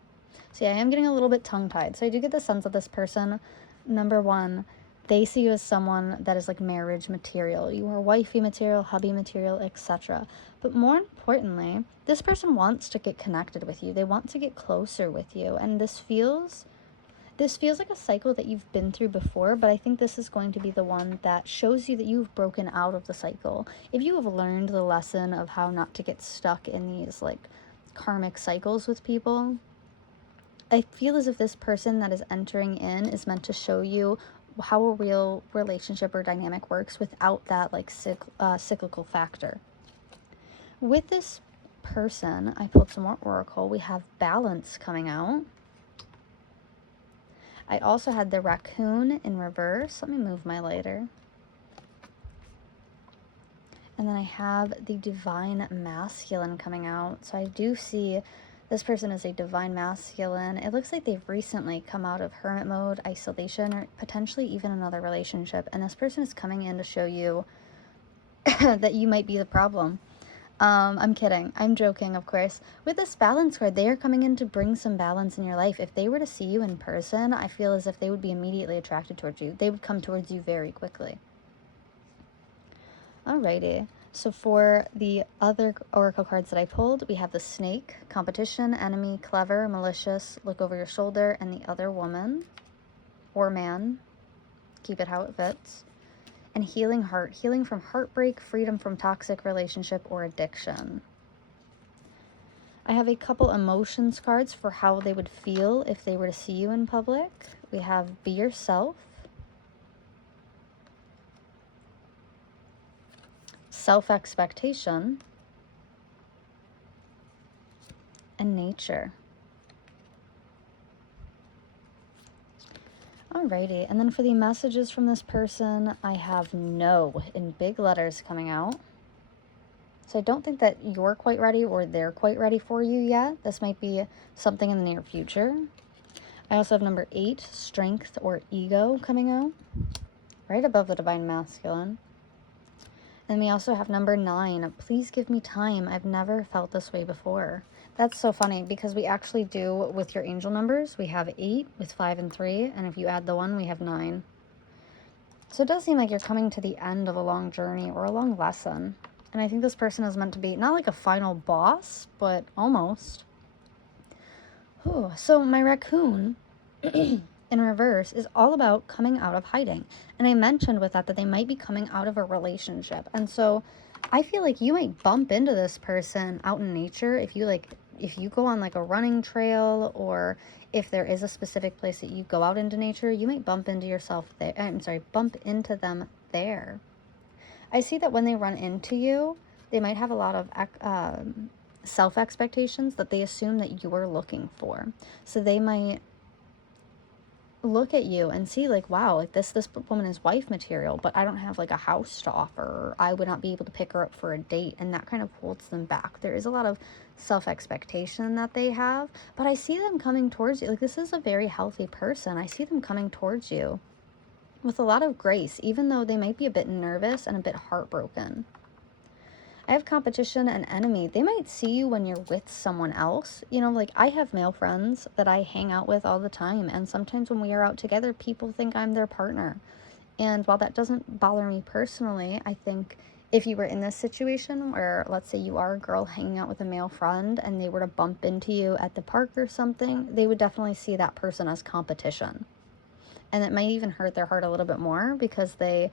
See, I am getting a little bit tongue-tied, so I do get the sense that this person, number one, they see you as someone that is like marriage material. You are wifey material, hubby material, etc. But more importantly, this person wants to get connected with you. They want to get closer with you. And this feels like a cycle that you've been through before, but I think this is going to be the one that shows you that you've broken out of the cycle. If you have learned the lesson of how not to get stuck in these like karmic cycles with people, I feel as if this person that is entering in is meant to show you how a real relationship or dynamic works without that like cyclical factor. With this person, I pulled some more oracle. We have balance coming out. I also had the raccoon in reverse. Let me move my lighter. And then I have the divine masculine coming out. So I do see this person is a divine masculine. It looks like they've recently come out of hermit mode, isolation, or potentially even another relationship. And this person is coming in to show you that you might be the problem. I'm kidding. I'm joking, of course. With this balance card, they are coming in to bring some balance in your life. If they were to see you in person, I feel as if they would be immediately attracted towards you. They would come towards you very quickly. Alrighty. So for the other oracle cards that I pulled, we have the snake, competition, enemy, clever, malicious, look over your shoulder, and the other woman or man. Keep it how it fits. And healing heart, healing from heartbreak, freedom from toxic relationship or addiction. I have a couple emotions cards for how they would feel if they were to see you in public. We have be yourself, self-expectation, and nature. Alrighty, and then for the messages from this person, I have no in big letters coming out. So I don't think that you're quite ready or they're quite ready for you yet. This might be something in the near future. I also have number 8, strength or ego coming out, right above the divine masculine. And we also have number 9, please give me time. I've never felt this way before. That's so funny because we actually do with your angel numbers. We have 8 with 5 and 3. And if you add the 1, we have 9. So it does seem like you're coming to the end of a long journey or a long lesson. And I think this person is meant to be not like a final boss, but almost. Ooh, so my raccoon in reverse is all about coming out of hiding. And I mentioned with that they might be coming out of a relationship. And so I feel like you might bump into this person out in nature if you go on like a running trail, or if there is a specific place that you go out into nature, you might bump into bump into them there. I see that when they run into you, they might have a lot of self-expectations that they assume that you are looking for. So they might look at you and see like, wow, like this woman is wife material, but I don't have like a house to offer, or I would not be able to pick her up for a date, and that kind of holds them back. There is a lot of self-expectation that they have, but I see them coming towards you. Like, this is a very healthy person. I see them coming towards you with a lot of grace, even though they might be a bit nervous and a bit heartbroken. I have competition and enemy. They might see you when you're with someone else. You know, like I have male friends that I hang out with all the time. And sometimes when we are out together, people think I'm their partner. And while that doesn't bother me personally, I think if you were in this situation where, let's say you are a girl hanging out with a male friend and they were to bump into you at the park or something, they would definitely see that person as competition. And it might even hurt their heart a little bit more because it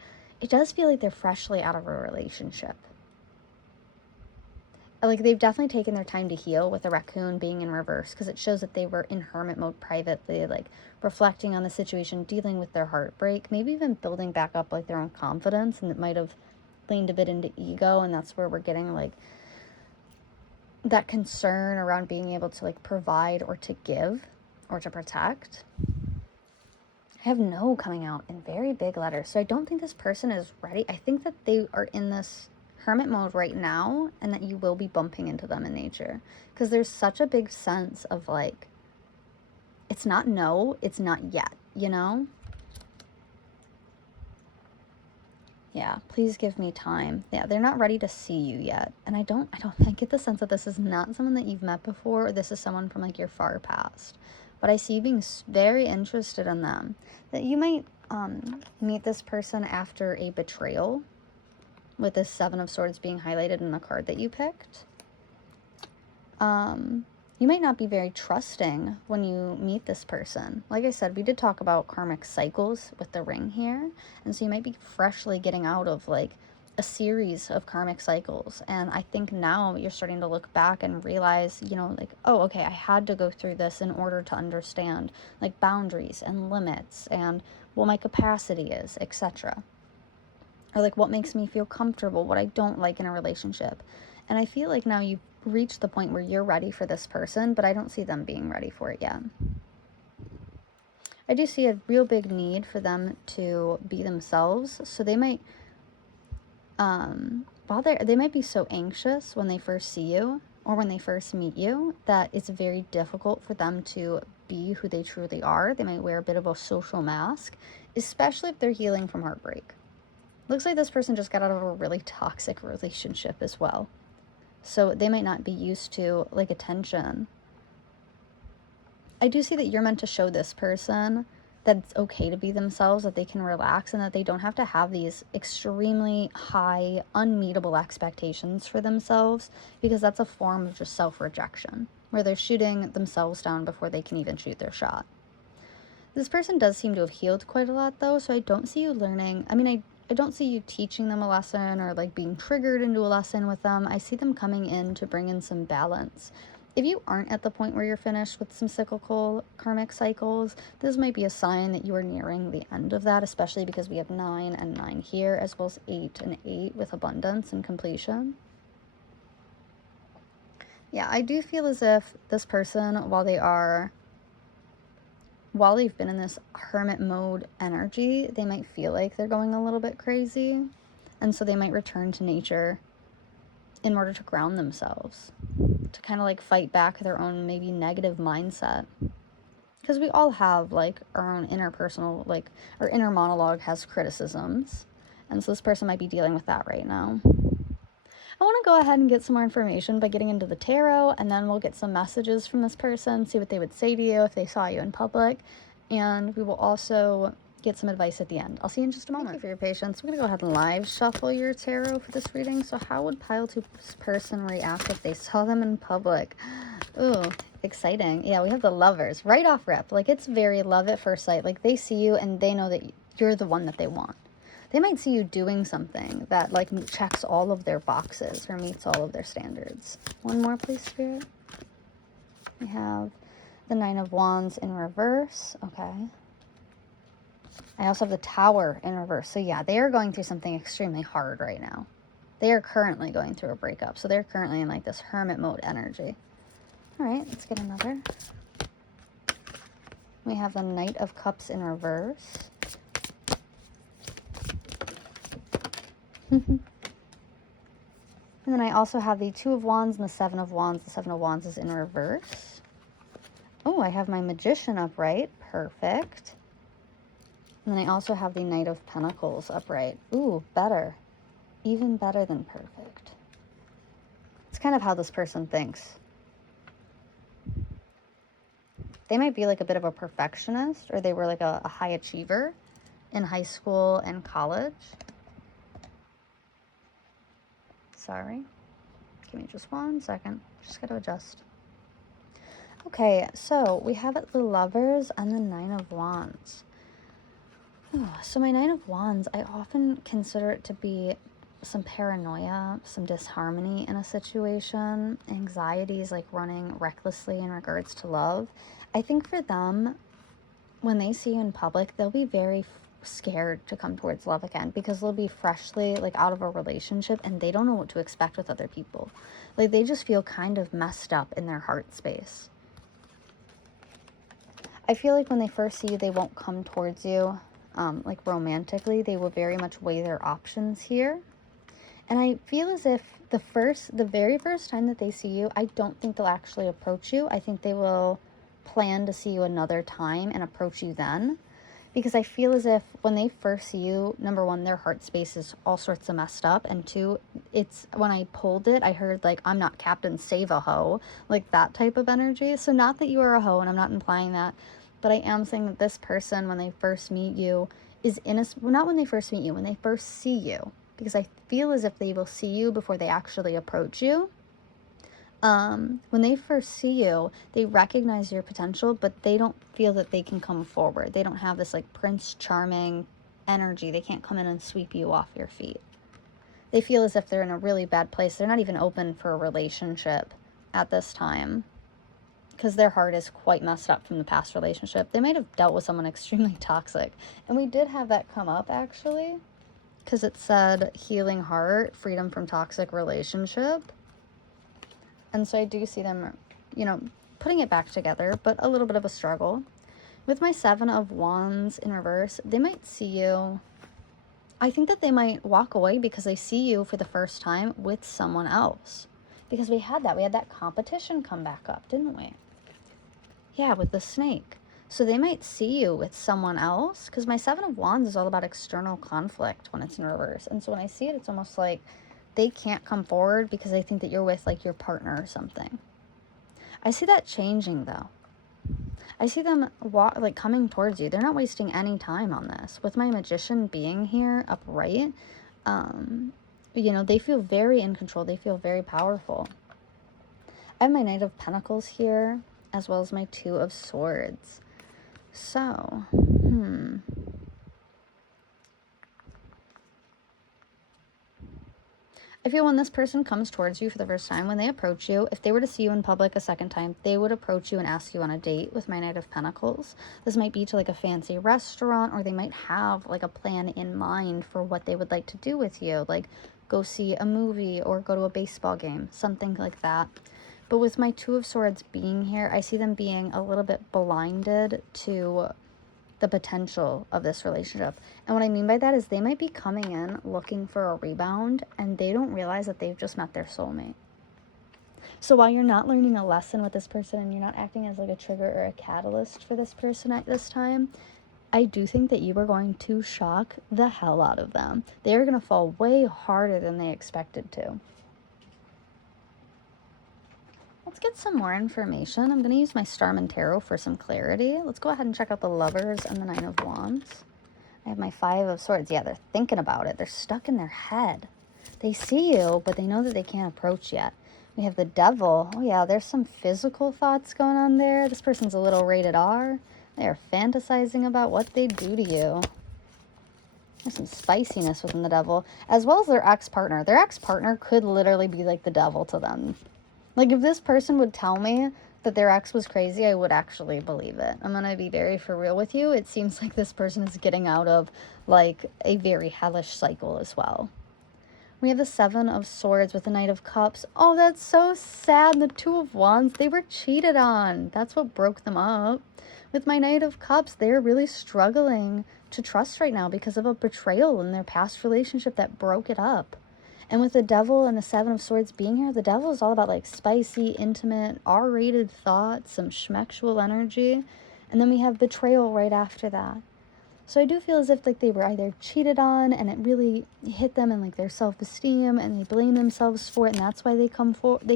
does feel like they're freshly out of a relationship. Like, they've definitely taken their time to heal with the raccoon being in reverse, because it shows that they were in hermit mode privately, like reflecting on the situation, dealing with their heartbreak, maybe even building back up like their own confidence, and it might have leaned a bit into ego, and that's where we're getting like that concern around being able to like provide or to give or to protect. I have no coming out in very big letters, so I don't think this person is ready. I think that they are in this hermit mode right now, and that you will be bumping into them in nature, because there's such a big sense of like, it's not no, it's not yet, you know? Yeah, please give me time. Yeah, they're not ready to see you yet. And I get the sense that this is not someone that you've met before, or this is someone from like your far past. But I see you being very interested in them. That you might meet this person after a betrayal, with this Seven of Swords being highlighted in the card that you picked. You might not be very trusting when you meet this person. Like I said, we did talk about karmic cycles with the ring here. And so you might be freshly getting out of like a series of karmic cycles. And I think now you're starting to look back and realize, you know, like, oh, okay, I had to go through this in order to understand like boundaries and limits and what my capacity is, etc. Or like what makes me feel comfortable, what I don't like in a relationship. And I feel like now you've reached the point where you're ready for this person, but I don't see them being ready for it yet. I do see a real big need for them to be themselves. So they might, they might be so anxious when they first see you or when they first meet you that it's very difficult for them to be who they truly are. They might wear a bit of a social mask, especially if they're healing from heartbreak. Looks like this person just got out of a really toxic relationship as well. So they might not be used to like attention. I do see that you're meant to show this person that it's okay to be themselves, that they can relax, and that they don't have to have these extremely high, unmeetable expectations for themselves, because that's a form of just self-rejection, where they're shooting themselves down before they can even shoot their shot. This person does seem to have healed quite a lot though, so I don't see you learning. I mean, I don't see you teaching them a lesson or like being triggered into a lesson with them. I see them coming in to bring in some balance. If you aren't at the point where you're finished with some cyclical karmic cycles, this might be a sign that you are nearing the end of that, especially because we have 9 and 9 here, as well as 8 and 8 with abundance and completion. Yeah, I do feel as if this person, while they've been in this hermit mode energy, they might feel like they're going a little bit crazy. And so they might return to nature in order to ground themselves, to kind of like fight back their own maybe negative mindset. Because we all have like our own interpersonal, like our inner monologue has criticisms. And so this person might be dealing with that right now. I want to go ahead and get some more information by getting into the tarot, and then we'll get some messages from this person, see what they would say to you if they saw you in public, and we will also get some advice at the end. I'll see you in just a moment. Thank you for your patience. We're going to go ahead and live shuffle your tarot for this reading. So how would pile 2's person react if they saw them in public? Ooh, exciting. Yeah, we have the Lovers right off rip. Like, it's very love at first sight. Like, they see you and they know that you're the one that they want. They might see you doing something that like checks all of their boxes or meets all of their standards. One more, please, Spirit. We have the 9 of Wands in reverse. Okay. I also have the Tower in reverse. So yeah, they are going through something extremely hard right now. They are currently going through a breakup. So they're currently in like this hermit mode energy. All right, let's get another. We have the Knight of Cups in reverse. And then I also have the 2 of Wands and the 7 of Wands. The 7 of Wands is in reverse. Oh, I have my Magician upright. Perfect. And then I also have the Knight of Pentacles upright. Ooh, better. Even better than perfect. It's kind of how this person thinks. They might be like a bit of a perfectionist, or they were like a high achiever. in high school and college. Sorry. Give me just 1 second. Just gotta adjust. Okay, so we have the Lovers and the Nine of Wands. So my Nine of Wands, I often consider it to be some paranoia, some disharmony in a situation, anxieties like running recklessly in regards to love. I think for them, when they see you in public, they'll be very scared to come towards love again because they'll be freshly like out of a relationship and they don't know what to expect with other people. Like they just feel kind of messed up in their heart space. I feel like when they first see you, they won't come towards you like romantically. They will very much weigh their options here. And I feel as if the very first time that they see you, I don't think they'll actually approach you. I think they will plan to see you another time and approach you then. Because I feel as if when they first see you, number one, their heart space is all sorts of messed up. And two, it's when I pulled it, I heard like, I'm not Captain Save a Hoe, like that type of energy. So not that you are a hoe, and I'm not implying that, but I am saying that this person, when they first meet you, is not when they first meet you, when they first see you. Because I feel as if they will see you before they actually approach you. When they first see you, they recognize your potential, but they don't feel that they can come forward. They don't have this like Prince Charming energy. They can't come in and sweep you off your feet. They feel as if they're in a really bad place. They're not even open for a relationship at this time because their heart is quite messed up from the past relationship. They might have dealt with someone extremely toxic. And we did have that come up actually, because it said healing heart, freedom from toxic relationship. And so I do see them, you know, putting it back together, but a little bit of a struggle. With my Seven of Wands in reverse, they might see you. I think that they might walk away because they see you for the first time with someone else. Because we had that competition come back up, didn't we? Yeah, with the snake. So they might see you with someone else, because my Seven of Wands is all about external conflict when it's in reverse. And so when I see it, it's almost like they can't come forward because they think that you're with like your partner or something. I see that changing though. I see them like coming towards you. They're not wasting any time on this. With my Magician being here upright, you know, they feel very in control. They feel very powerful. I have my Knight of Pentacles here, as well as my Two of Swords. So, I feel when this person comes towards you for the first time, when they approach you, if they were to see you in public a second time, they would approach you and ask you on a date with my Knight of Pentacles. This might be to like a fancy restaurant, or they might have like a plan in mind for what they would like to do with you, like go see a movie or go to a baseball game, something like that. But with my Two of Swords being here, I see them being a little bit blinded to the potential of this relationship. And what I mean by that is they might be coming in looking for a rebound and they don't realize that they've just met their soulmate. So while you're not learning a lesson with this person and you're not acting as like a trigger or a catalyst for this person at this time, I do think that you are going to shock the hell out of them. They are going to fall way harder than they expected to. Let's get some more information. I'm going to use my Starman Tarot for some clarity. Let's go ahead and check out the Lovers and the Nine of Wands. I have my Five of Swords. Yeah, they're thinking about it. They're stuck in their head. They see you, but they know that they can't approach yet. We have the Devil. Oh yeah, there's some physical thoughts going on there. This person's a little rated R. They are fantasizing about what they do to you. There's some spiciness within the Devil, as well as their ex-partner. Their ex-partner could literally be like the devil to them. Like, if this person would tell me that their ex was crazy, I would actually believe it. I'm going to be very for real with you. It seems like this person is getting out of, like, a very hellish cycle as well. We have the Seven of Swords with the Knight of Cups. Oh, that's so sad. The Two of Wands, they were cheated on. That's what broke them up. With my Knight of Cups, they're really struggling to trust right now because of a betrayal in their past relationship that broke it up. And with the Devil and the Seven of Swords being here, the Devil is all about like spicy, intimate, R-rated thoughts, some schmexual energy. And then we have betrayal right after that. So I do feel as if like they were either cheated on and it really hit them in like their self-esteem and they blame themselves for it and that's why they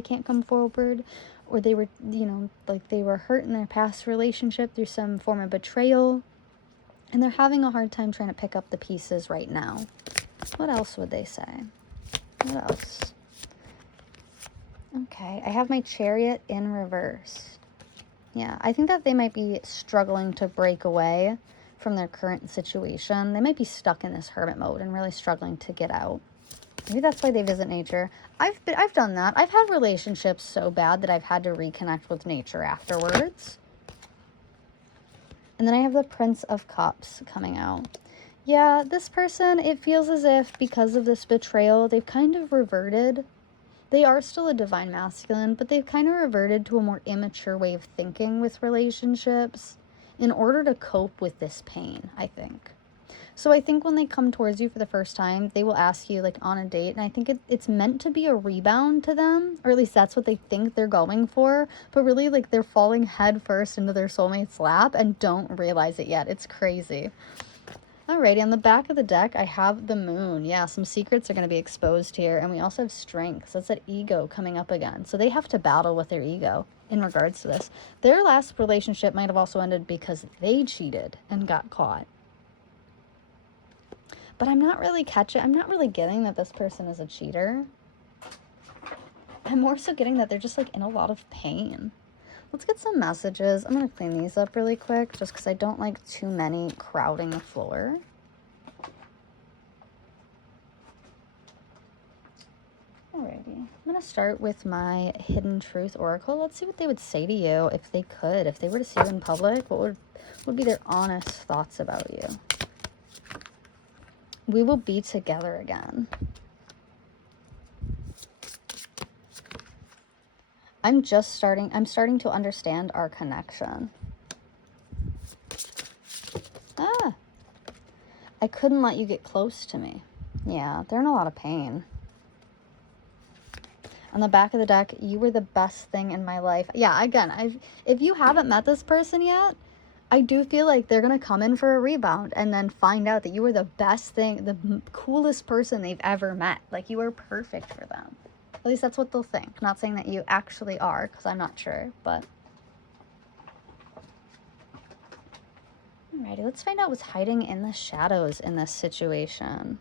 can't come forward. Or they were, you know, like they were hurt in their past relationship through some form of betrayal. And they're having a hard time trying to pick up the pieces right now. What else would they say? What else? Okay, I have my Chariot in reverse. Yeah, I think that they might be struggling to break away from their current situation. They might be stuck in this hermit mode and really struggling to get out. Maybe that's why they visit nature. I've done that. I've had relationships so bad that I've had to reconnect with nature afterwards. And then I have the Prince of Cups coming out. Yeah, this person, it feels as if because of this betrayal, they've kind of reverted. They are still a divine masculine, but they've kind of reverted to a more immature way of thinking with relationships in order to cope with this pain, I think. So I think when they come towards you for the first time, they will ask you like on a date. And I think it's meant to be a rebound to them, or at least that's what they think they're going for. But really, like, they're falling head first into their soulmate's lap and don't realize it yet. It's crazy. Alrighty, on the back of the deck, I have the moon. Yeah, some secrets are going to be exposed here. And we also have strength. So it's that ego coming up again. So they have to battle with their ego in regards to this. Their last relationship might have also ended because they cheated and got caught. But I'm not really getting that this person is a cheater. I'm more so getting that they're just like in a lot of pain. Let's get some messages. I'm going to clean these up really quick just because I don't like too many crowding the floor. Alrighty. I'm going to start with my Hidden Truth Oracle. Let's see what they would say to you if they could. If they were to see you in public, what would be their honest thoughts about you? We will be together again. I'm starting to understand our connection. Ah, I couldn't let you get close to me. Yeah, they're in a lot of pain. On the back of the deck, you were the best thing in my life. Yeah, again, if you haven't met this person yet, I do feel like they're going to come in for a rebound and then find out that you were the best thing, the coolest person they've ever met. Like, you were perfect for them. At least that's what they'll think. Not saying that you actually are, because I'm not sure, but. Alrighty, let's find out what's hiding in the shadows in this situation.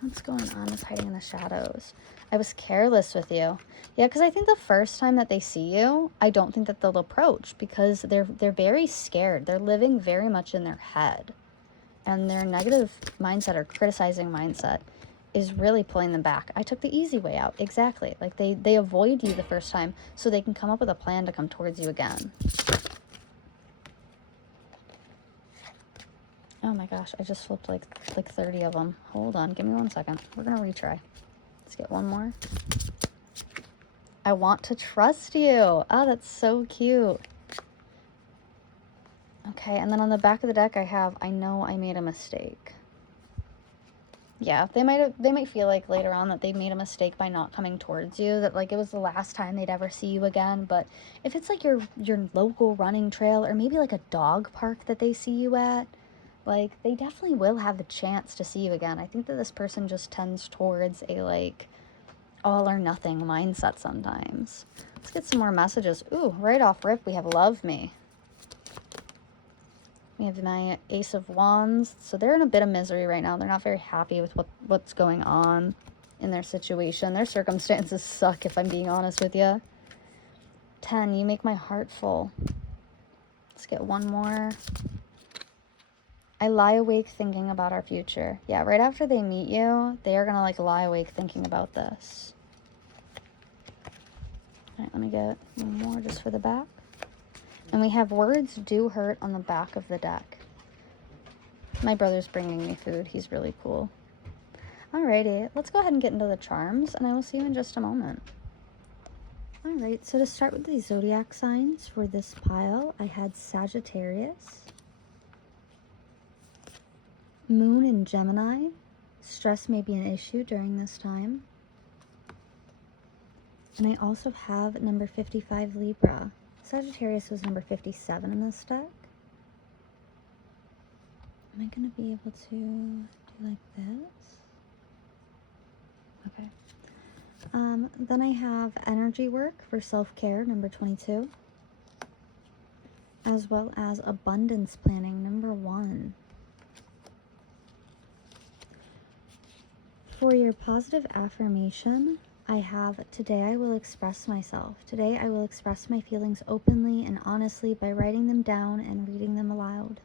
What's going on with hiding in the shadows? I was careless with you. Yeah, because I think the first time that they see you, I don't think that they'll approach because they're very scared. They're living very much in their head. And their negative mindset or criticizing mindset is really pulling them back. I took the easy way out. Exactly. Like they avoid you the first time so they can come up with a plan to come towards you again. Oh my gosh, I just flipped like 30 of them. Hold on, give me 1 second. We're gonna retry. Let's get one more. I want to trust you. Oh, that's so cute. Okay, and then on the back of the deck I have, I know I made a mistake. Yeah, they might feel like later on that they made a mistake by not coming towards you, that like it was the last time they'd ever see you again. But if it's like your local running trail or maybe like a dog park that they see you at, like, they definitely will have the chance to see you again. I think that this person just tends towards a, like, all or nothing mindset sometimes. Let's get some more messages. Ooh, right off rip, we have love me. We have my Ace of Wands. So they're in a bit of misery right now. They're not very happy with what's going on in their situation. Their circumstances suck, if I'm being honest with you. 10, you make my heart full. Let's get one more. I lie awake thinking about our future. Yeah, right after they meet you, they are going to like lie awake thinking about this. All right, let me get one more just for the back. And we have words do hurt on the back of the deck. My brother's bringing me food. He's really cool. Alrighty, let's go ahead and get into the charms, and I will see you in just a moment. Alright, so to start with the zodiac signs for this pile, I had Sagittarius, Moon in Gemini. Stress may be an issue during this time. And I also have number 55, Libra. Sagittarius was number 57 in this deck. Am I going to be able to do like this? Okay. Then I have energy work for self-care, number 22. As well as abundance planning, number 1. For your positive affirmation, I have, today I will express myself. Today I will express my feelings openly and honestly by writing them down and reading them aloud.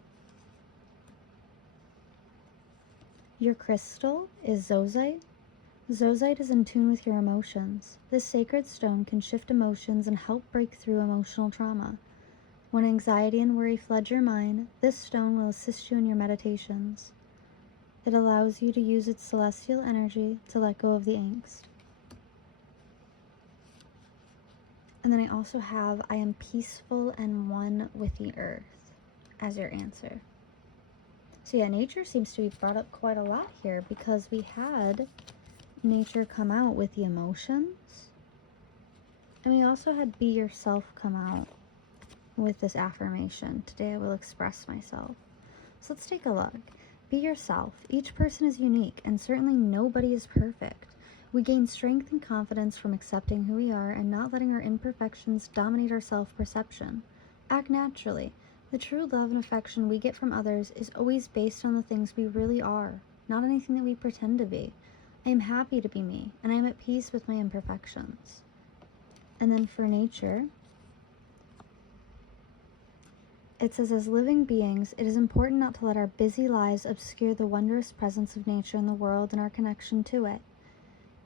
Your crystal is Zozite. Zozite is in tune with your emotions. This sacred stone can shift emotions and help break through emotional trauma. When anxiety and worry flood your mind, this stone will assist you in your meditations. It allows you to use its celestial energy to let go of the angst. And then I also have, I am peaceful and one with the earth as your answer. So yeah, nature seems to be brought up quite a lot here because we had nature come out with the emotions. And we also had be yourself come out with this affirmation. Today I will express myself. So let's take a look. Be yourself. Each person is unique, and certainly nobody is perfect. We gain strength and confidence from accepting who we are and not letting our imperfections dominate our self-perception. Act naturally. The true love and affection we get from others is always based on the things we really are, not anything that we pretend to be. I am happy to be me, and I am at peace with my imperfections. And then for nature, it says, as living beings, it is important not to let our busy lives obscure the wondrous presence of nature in the world and our connection to it.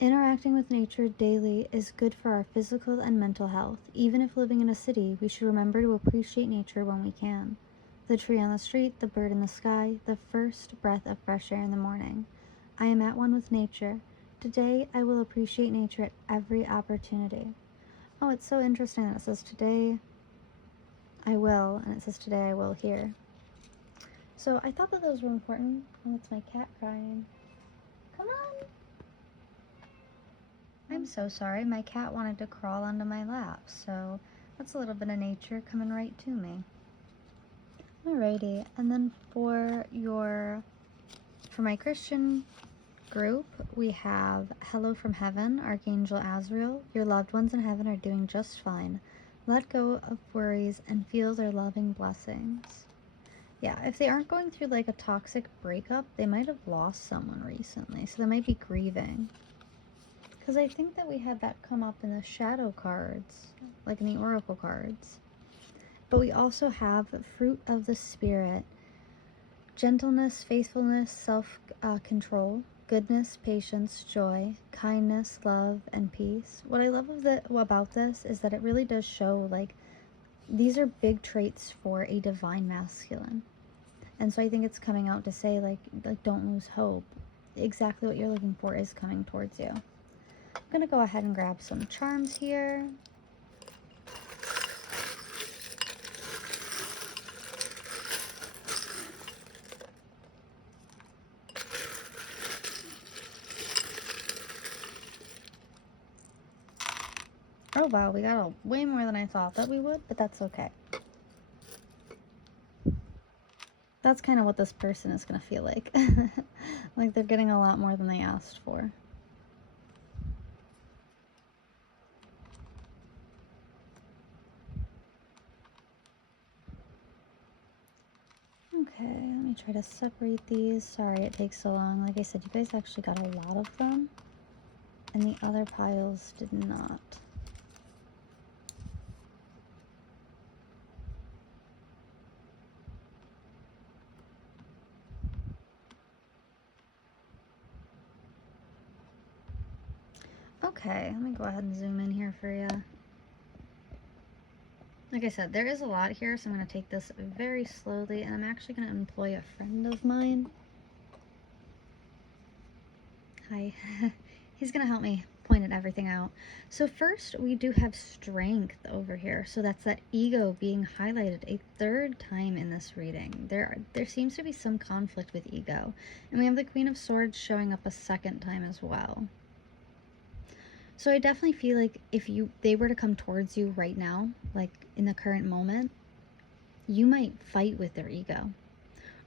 Interacting with nature daily is good for our physical and mental health. Even if living in a city, we should remember to appreciate nature when we can. The tree on the street, the bird in the sky, the first breath of fresh air in the morning. I am at one with nature. Today, I will appreciate nature at every opportunity. Oh, it's so interesting that it says today I will, and it says today I will here. So I thought that those were important. Oh, it's my cat crying. Come on! I'm so sorry. My cat wanted to crawl onto my lap, so that's a little bit of nature coming right to me. Alrighty, and then for my Christian group, we have Hello from Heaven, Archangel Azrael. Your loved ones in heaven are doing just fine. Let go of worries and feel their loving blessings. Yeah, if they aren't going through like a toxic breakup, they might have lost someone recently, so they might be grieving. Because I think that we had that come up in the shadow cards, like in the oracle cards. But we also have fruit of the spirit, gentleness, faithfulness, self-control, goodness, patience, joy, kindness, love, and peace. What I love about this is that it really does show, like, these are big traits for a divine masculine. And so I think it's coming out to say, like don't lose hope. Exactly what you're looking for is coming towards you. I'm going to go ahead and grab some charms here. Oh wow, we got way more than I thought that we would, but that's okay. That's kind of what this person is going to feel like. Like they're getting a lot more than they asked for. Okay, let me try to separate these. Sorry it takes so long. Like I said, you guys actually got a lot of them, and the other piles did not. Okay, let me go ahead and zoom in here for you. Like I said, there is a lot here, so I'm going to take this very slowly, and I'm actually going to employ a friend of mine. Hi. He's going to help me point everything out. So first, we do have strength over here. So that's that ego being highlighted a third time in this reading. There seems to be some conflict with ego. And we have the Queen of Swords showing up a second time as well. So I definitely feel like if they were to come towards you right now, like in the current moment, you might fight with their ego.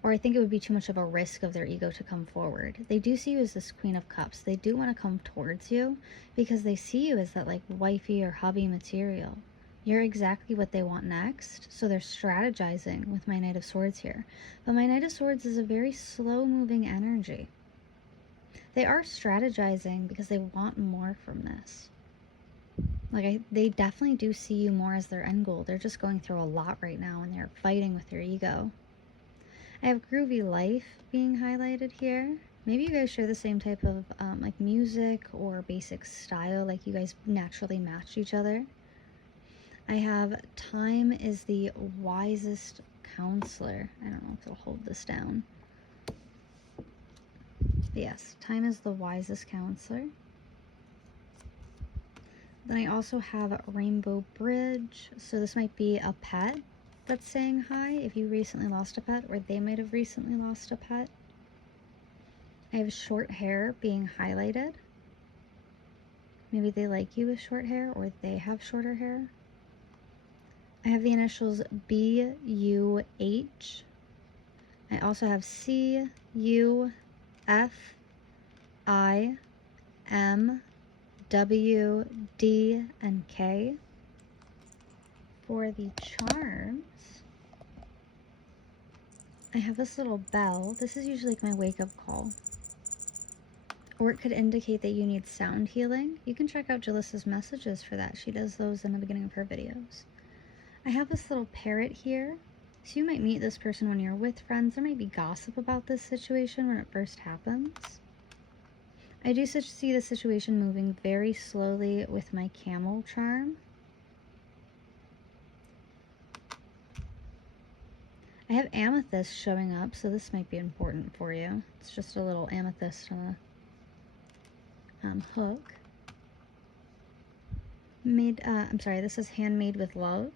Or I think it would be too much of a risk of their ego to come forward. They do see you as this Queen of Cups. They do want to come towards you because they see you as that like wifey or hubby material. You're exactly what they want next, so they're strategizing with my Knight of Swords here. But my Knight of Swords is a very slow-moving energy. They are strategizing because they want more from this. Like, they definitely do see you more as their end goal. They're just going through a lot right now, and they're fighting with their ego. I have groovy life being highlighted here. Maybe you guys share the same type of like music or basic style, like you guys naturally match each other. I have time is the wisest counselor. I don't know if it'll hold this down. But yes, time is the wisest counselor. Then I also have a Rainbow Bridge. So this might be a pet that's saying hi if you recently lost a pet, or they might have recently lost a pet. I have short hair being highlighted. Maybe they like you with short hair, or they have shorter hair. I have the initials B-U-H. I also have C-U-F-I-M-W-D, and K. For the charms, I have this little bell. This is usually like my wake-up call. Or it could indicate that you need sound healing. You can check out Jalissa's messages for that. She does those in the beginning of her videos. I have this little parrot here. So you might meet this person when you're with friends. There might be gossip about this situation when it first happens. I do see the situation moving very slowly with my camel charm. I have amethyst showing up, so this might be important for you. It's just a little amethyst on a hook. This is handmade with love.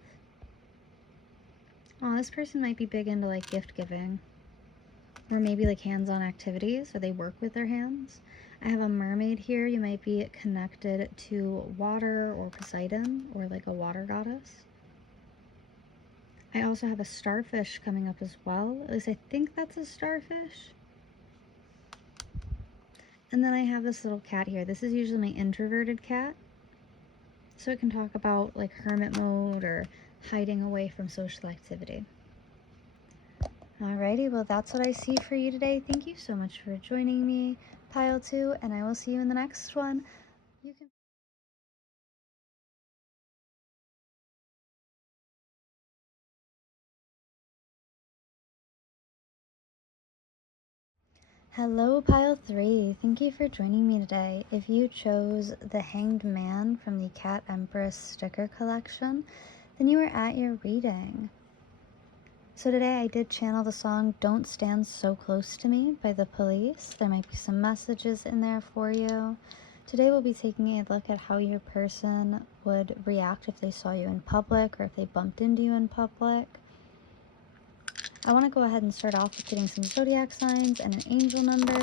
Oh, this person might be big into like gift giving, or maybe like hands-on activities, or they work with their hands. I have a mermaid here. You might be connected to water or Poseidon, or like a water goddess. I also have a starfish coming up as well. At least I think that's a starfish. And then I have this little cat here. This is usually my introverted cat. So it can talk about like hermit mode or hiding away from social activity. Alrighty, well that's what I see for you today. Thank you so much for joining me, Pile 2, and I will see you in the next one. You can Hello, Pile 3. Thank you for joining me today. If you chose the Hanged Man from the Cat Empress sticker collection, then you are at your reading. So today I did channel the song Don't Stand So Close to Me by The Police. There might be some messages in there for you. Today we'll be taking a look at how your person would react if they saw you in public or if they bumped into you in public. I want to go ahead and start off with getting some zodiac signs and an angel number.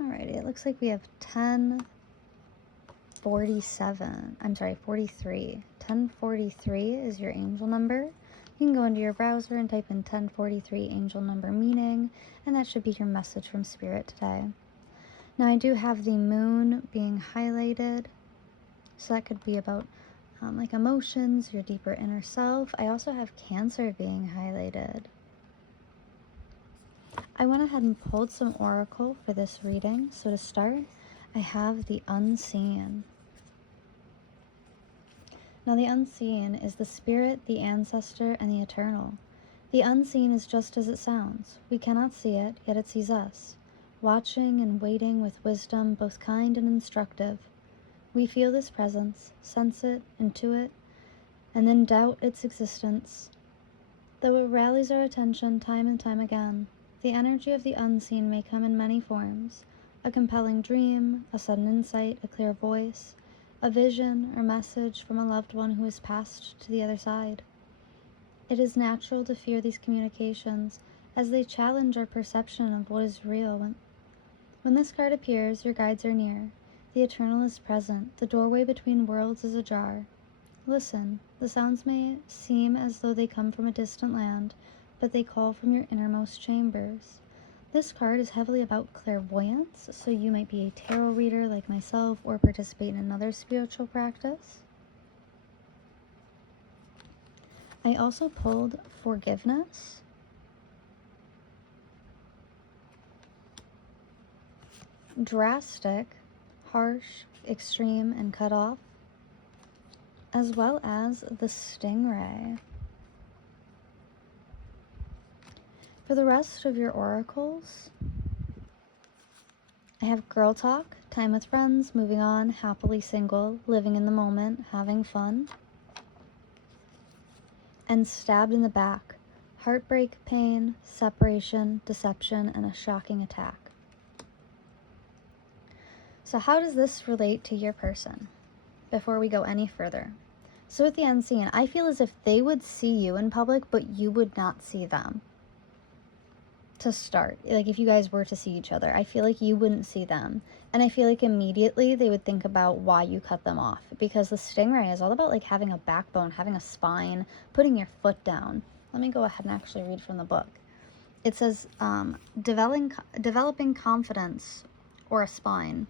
Alrighty, it looks like we have 1043. 1043 is your angel number. You can go into your browser and type in 1043 angel number meaning, and that should be your message from Spirit today. Now I do have the moon being highlighted, so that could be about like emotions, your deeper inner self. I also have Cancer being highlighted. I went ahead and pulled some oracle for this reading. So to start, I have the unseen. Now the unseen is the spirit, the ancestor, and the eternal. The unseen is just as it sounds. We cannot see it, yet it sees us, watching and waiting with wisdom both kind and instructive. We feel this presence, sense it, intuit, and then doubt its existence. Though it rallies our attention time and time again, the energy of the unseen may come in many forms: a compelling dream, a sudden insight, a clear voice, a vision or message from a loved one who has passed to the other side. It is natural to fear these communications, as they challenge our perception of what is real. When this card appears, your guides are near. The eternal is present. The doorway between worlds is ajar. Listen, the sounds may seem as though they come from a distant land, but they call from your innermost chambers. This card is heavily about clairvoyance, so you might be a tarot reader like myself or participate in another spiritual practice. I also pulled forgiveness. drastic, harsh, extreme, and cut off, as well as the stingray. For the rest of your oracles, I have girl talk, time with friends, moving on, happily single, living in the moment, having fun. And stabbed in the back, heartbreak, pain, separation, deception, and a shocking attack. So how does this relate to your person before we go any further? So with the unseen, I feel as if they would see you in public, but you would not see them. To start, like if you guys were to see each other, I feel like you wouldn't see them. And I feel like immediately they would think about why you cut them off, because the stingray is all about like having a backbone, having a spine, putting your foot down. Let me go ahead and actually read from the book. It says, developing confidence or a spine.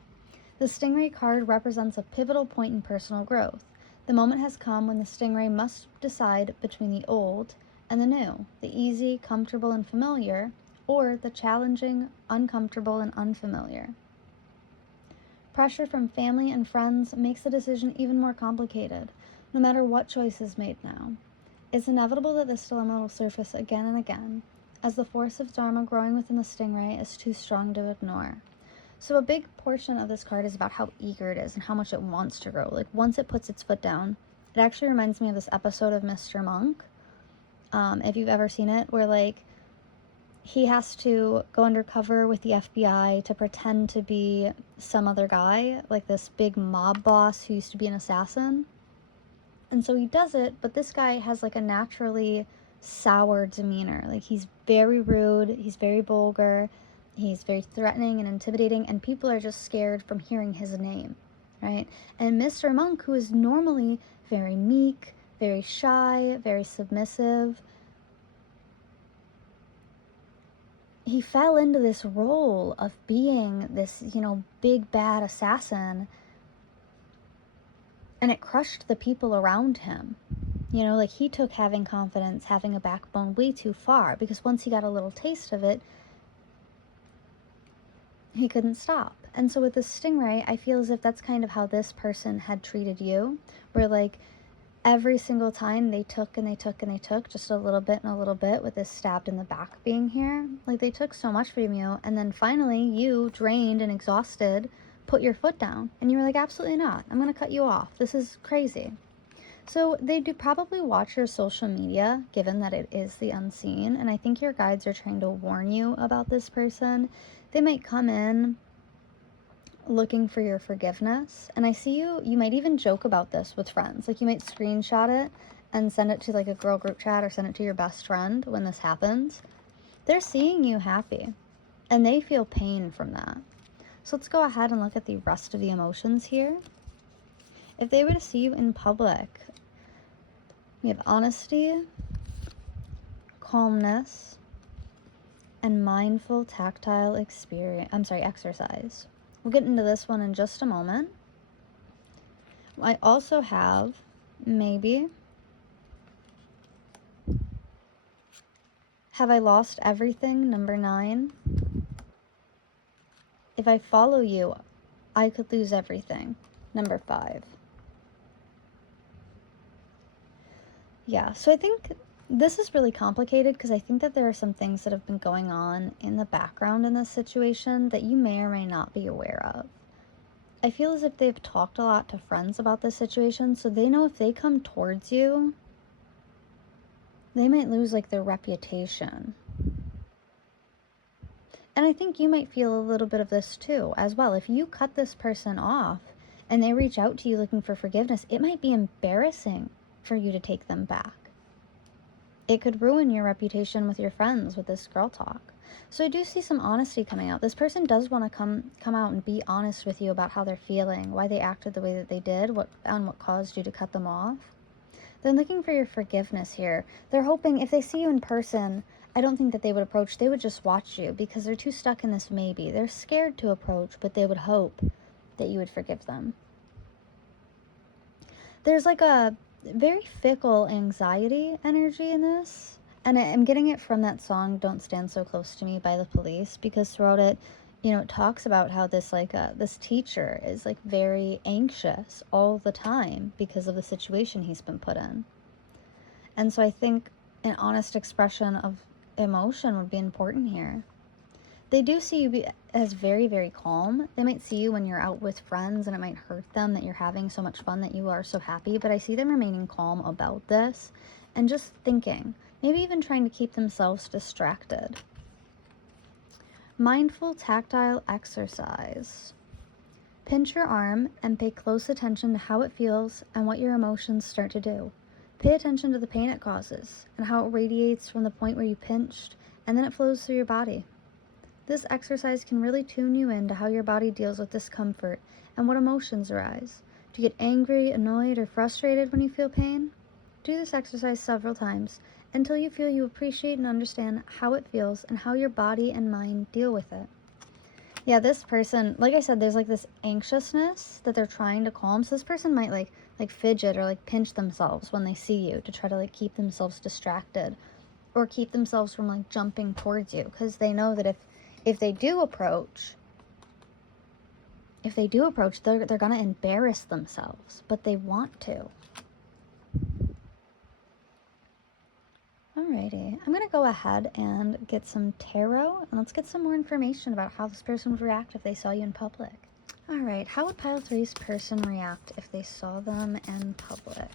The stingray card represents a pivotal point in personal growth. The moment has come when the stingray must decide between the old and the new, the easy, comfortable, and familiar, or the challenging, uncomfortable, and unfamiliar. Pressure from family and friends makes the decision even more complicated, no matter what choice is made now. It's inevitable that this dilemma will surface again and again, as the force of Dharma growing within the stingray is too strong to ignore. So a big portion of this card is about how eager it is and how much it wants to grow. Like once it puts its foot down, it actually reminds me of this episode of Mr. Monk, if you've ever seen it, where like he has to go undercover with the FBI to pretend to be some other guy, like this big mob boss who used to be an assassin. And so he does it, but this guy has like a naturally sour demeanor. Like he's very rude, he's very vulgar, he's very threatening and intimidating, and people are just scared from hearing his name, right? And Mr. Monk, who is normally very meek, very shy, very submissive, he fell into this role of being this, big bad assassin, and it crushed the people around him. Like he took having confidence, having a backbone way too far, because once he got a little taste of it, he couldn't stop. And so with this stingray, I feel as if that's kind of how this person had treated you, where like every single time they took and they took and they took just a little bit and a little bit, with this stabbed in the back being here. Like they took so much from you, and then finally you, drained and exhausted, put your foot down and you were like, absolutely not, I'm gonna cut you off, this is crazy. So they do probably watch your social media, given that it is the unseen, and I think your guides are trying to warn you about this person. They might come in looking for your forgiveness, and I see you might even joke about this with friends. Like you might screenshot it and send it to like a girl group chat, or send it to your best friend when this happens. They're seeing you happy and they feel pain from that. So let's go ahead and look at the rest of the emotions here. If they were to see you in public, we have honesty, calmness, and mindful tactile exercise. We'll get into this one in just a moment. I also have maybe, have I lost everything, number 9. If I follow you, I could lose everything, number 5. Yeah, so I think this is really complicated, because I think that there are some things that have been going on in the background in this situation that you may or may not be aware of. I feel as if they've talked a lot to friends about this situation, so they know if they come towards you, they might lose like their reputation. And I think you might feel a little bit of this too as well. If you cut this person off and they reach out to you looking for forgiveness, it might be embarrassing for you to take them back. It could ruin your reputation with your friends with this girl talk. So I do see some honesty coming out. This person does want to come out and be honest with you about how they're feeling, why they acted the way that they did, what caused you to cut them off. They're looking for your forgiveness here. They're hoping if they see you in person, I don't think that they would approach. They would just watch you, because they're too stuck in this maybe. They're scared to approach, but they would hope that you would forgive them. There's like a very fickle anxiety energy in this, and I'm getting it from that song Don't Stand So Close to Me by The Police, because throughout it you know, it talks about how this, like, this teacher is, like, very anxious all the time because of the situation he's been put in. And so I think an honest expression of emotion would be important here. They do see you as very, very calm. They might see you when you're out with friends and it might hurt them that you're having so much fun, that you are so happy. But I see them remaining calm about this and just thinking, maybe even trying to keep themselves distracted. Mindful tactile exercise. Pinch your arm and pay close attention to how it feels and what your emotions start to do. Pay attention to the pain it causes and how it radiates from the point where you pinched, and then it flows through your body. This exercise can really tune you into how your body deals with discomfort and what emotions arise. Do you get angry, annoyed, or frustrated when you feel pain? Do this exercise several times until you feel you appreciate and understand how it feels and how your body and mind deal with it. Yeah, this person, like I said, there's like this anxiousness that they're trying to calm. So this person might like fidget or like pinch themselves when they see you to try to like keep themselves distracted or keep themselves from like jumping towards you, because they know that if they do approach, they're going to embarrass themselves, but they want to. Alrighty, I'm going to go ahead and get some tarot, and let's get some more information about how this person would react if they saw you in public. Alright, how would pile 3's person react if they saw them in public?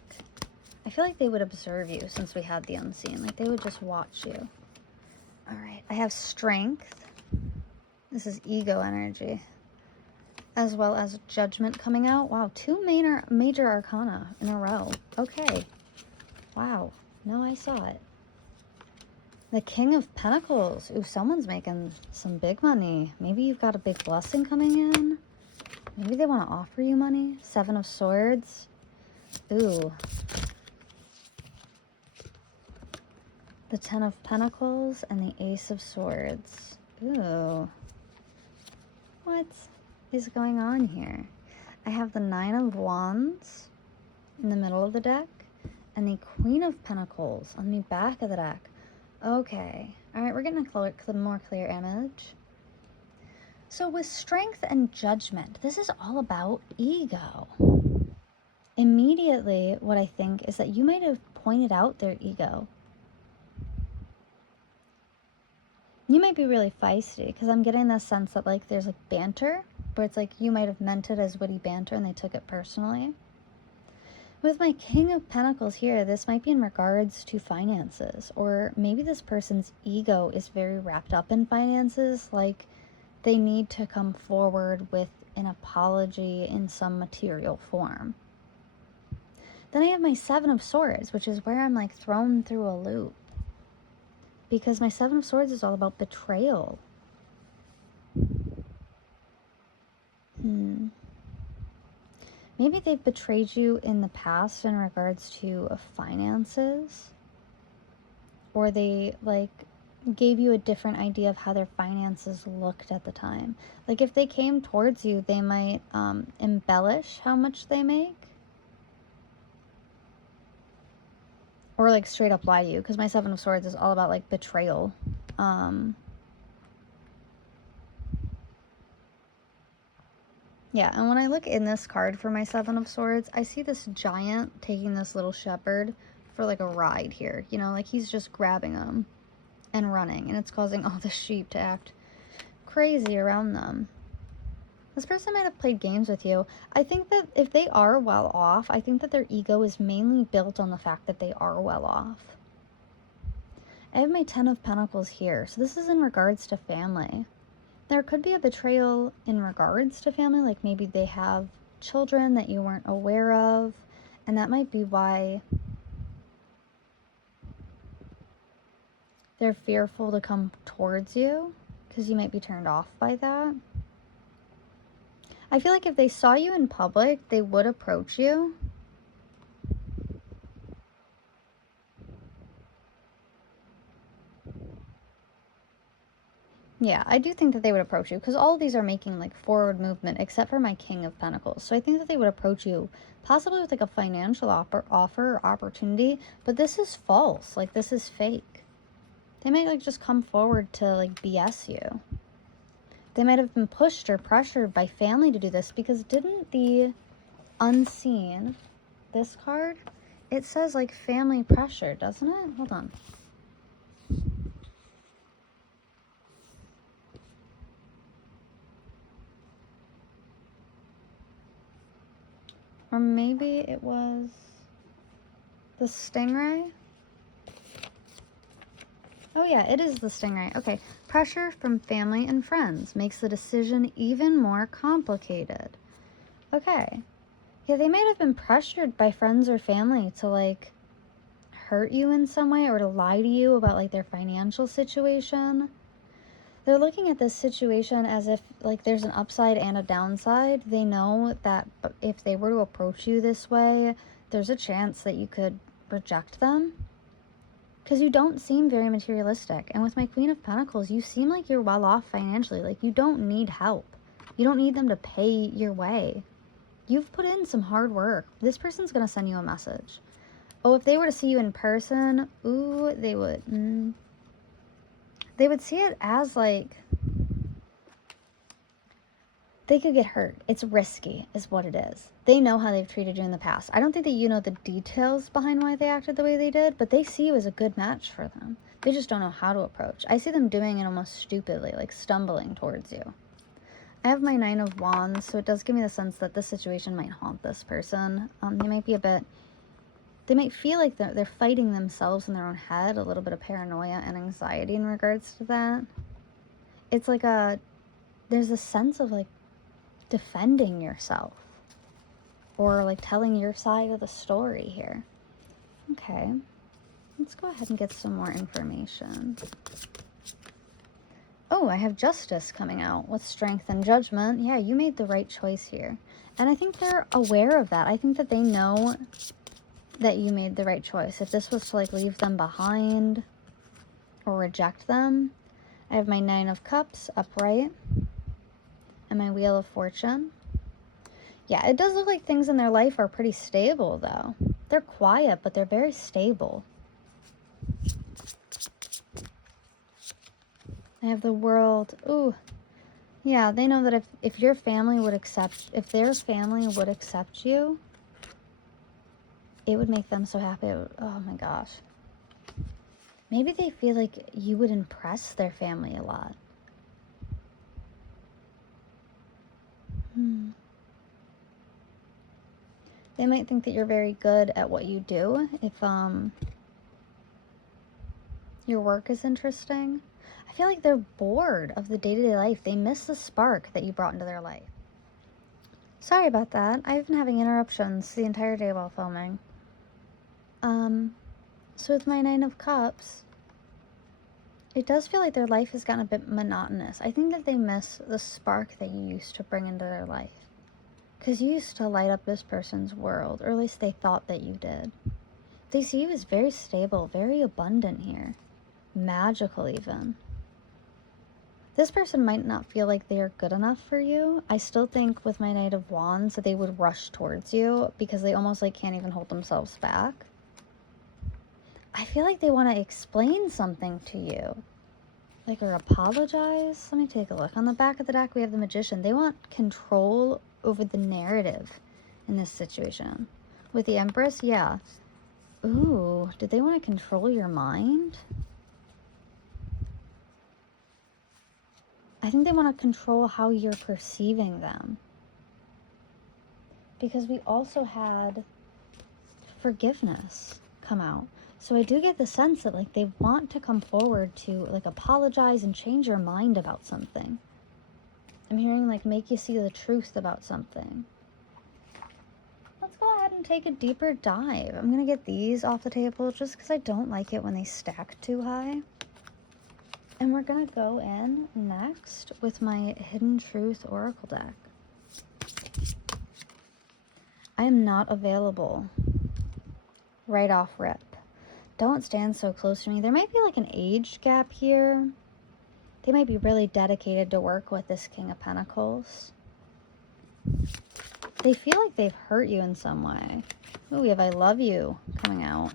I feel like they would observe you, since we had the unseen. Like, they would just watch you. Alright, I have strength. This is ego energy. As well as judgment coming out. Wow, 2 major arcana in a row. Okay. Wow. No, I saw it. The King of Pentacles. Ooh, someone's making some big money. Maybe you've got a big blessing coming in. Maybe they want to offer you money. 7 of Swords. Ooh. The 10 of Pentacles and the Ace of Swords. Ooh. What is going on here? I have the 9 of Wands in the middle of the deck and the Queen of Pentacles on the back of the deck. Okay. Alright, we're getting a more clear image. So with strength and judgment, this is all about ego. Immediately, what I think is that you might have pointed out their ego. You might be really feisty, because I'm getting this sense that like there's like banter, where it's like you might have meant it as witty banter and they took it personally. With my King of Pentacles here, this might be in regards to finances, or maybe this person's ego is very wrapped up in finances, like they need to come forward with an apology in some material form. Then I have my 7 of Swords, which is where I'm like thrown through a loop, because my 7 of Swords is all about betrayal. Maybe they've betrayed you in the past in regards to finances, or they like gave you a different idea of how their finances looked at the time. Like if they came towards you, they might embellish how much they make, or like straight up lie to you, because my 7 of Swords is all about like betrayal. Yeah, and when I look in this card for my 7 of Swords, I see this giant taking this little shepherd for like a ride here. You know, like he's just grabbing them and running, and it's causing all the sheep to act crazy around them. This person might have played games with you. I think that if they are well off, I think that their ego is mainly built on the fact that they are well off. I have my 10 of Pentacles here, so this is in regards to family. There could be a betrayal in regards to family, like maybe they have children that you weren't aware of, and that might be why they're fearful to come towards you, because you might be turned off by that. I feel like if they saw you in public, they would approach you. Yeah, I do think that they would approach you, because all of these are making like forward movement except for my King of Pentacles. So I think that they would approach you possibly with like a financial offer or opportunity, but this is false. Like this is fake. They might like just come forward to like BS you. They might have been pushed or pressured by family to do this, because didn't the unseen, this card, it says like family pressure, doesn't it? Hold on. Or maybe it was the stingray. Oh yeah, it is the stingray. Okay. Pressure from family and friends makes the decision even more complicated. Okay. Yeah, they might have been pressured by friends or family to like hurt you in some way, or to lie to you about like their financial situation. They're looking at this situation as if like there's an upside and a downside. They know that if they were to approach you this way, there's a chance that you could reject them. Because you don't seem very materialistic. And with my Queen of Pentacles, you seem like you're well off financially. Like, you don't need help. You don't need them to pay your way. You've put in some hard work. This person's going to send you a message. Oh, if they were to see you in person, ooh, they would. They would see it as, like, they could get hurt. It's risky, is what it is. They know how they've treated you in the past. I don't think that you know the details behind why they acted the way they did, but they see you as a good match for them. They just don't know how to approach. I see them doing it almost stupidly, like stumbling towards you. I have my Nine of Wands, so it does give me the sense that this situation might haunt this person. They might be a bit... They might feel like they're fighting themselves in their own head, a little bit of paranoia and anxiety in regards to that. It's like there's a sense of, like, defending yourself, or like telling your side of the story here. Okay, let's go ahead and get some more information. Oh, I have Justice coming out with Strength and Judgment. Yeah, you made the right choice here. And I think they're aware of that. I think that they know that you made the right choice. If this was to like leave them behind or reject them. I have my Nine of Cups upright and my Wheel of Fortune. Yeah, it does look like things in their life are pretty stable, though. They're quiet, but they're very stable. I have the World. Ooh. Yeah, they know that if your family would accept, if their family would accept you, it would make them so happy. Oh my gosh. Maybe they feel like you would impress their family a lot. They might think that you're very good at what you do if your work is interesting. I feel like they're bored of the day-to-day life. They miss the spark that you brought into their life. Sorry about that. I've been having interruptions the entire day while filming. So with my Nine of Cups, it does feel like their life has gotten a bit monotonous. I think that they miss the spark that you used to bring into their life. Because you used to light up this person's world, or at least they thought that you did. They see you as very stable, very abundant here. Magical, even. This person might not feel like they're good enough for you. I still think with my Knight of Wands that they would rush towards you because they almost like can't even hold themselves back. I feel like they want to explain something to you. Like, or apologize. Let me take a look. On the back of the deck, we have the Magician. They want control over the narrative in this situation. With the Empress, yeah. Ooh, did they want to control your mind? I think they want to control how you're perceiving them. Because we also had forgiveness come out. So I do get the sense that like they want to come forward to like apologize and change your mind about something. I'm hearing like make you see the truth about something. Let's go ahead and take a deeper dive. I'm going to get these off the table just because I don't like it when they stack too high. And we're going to go in next with my Hidden Truth Oracle deck. I am not available right off rip. Don't stand so close to me. There might be like an age gap here. They might be really dedicated to work with this King of Pentacles. They feel like they've hurt you in some way. Ooh, we have I love you coming out.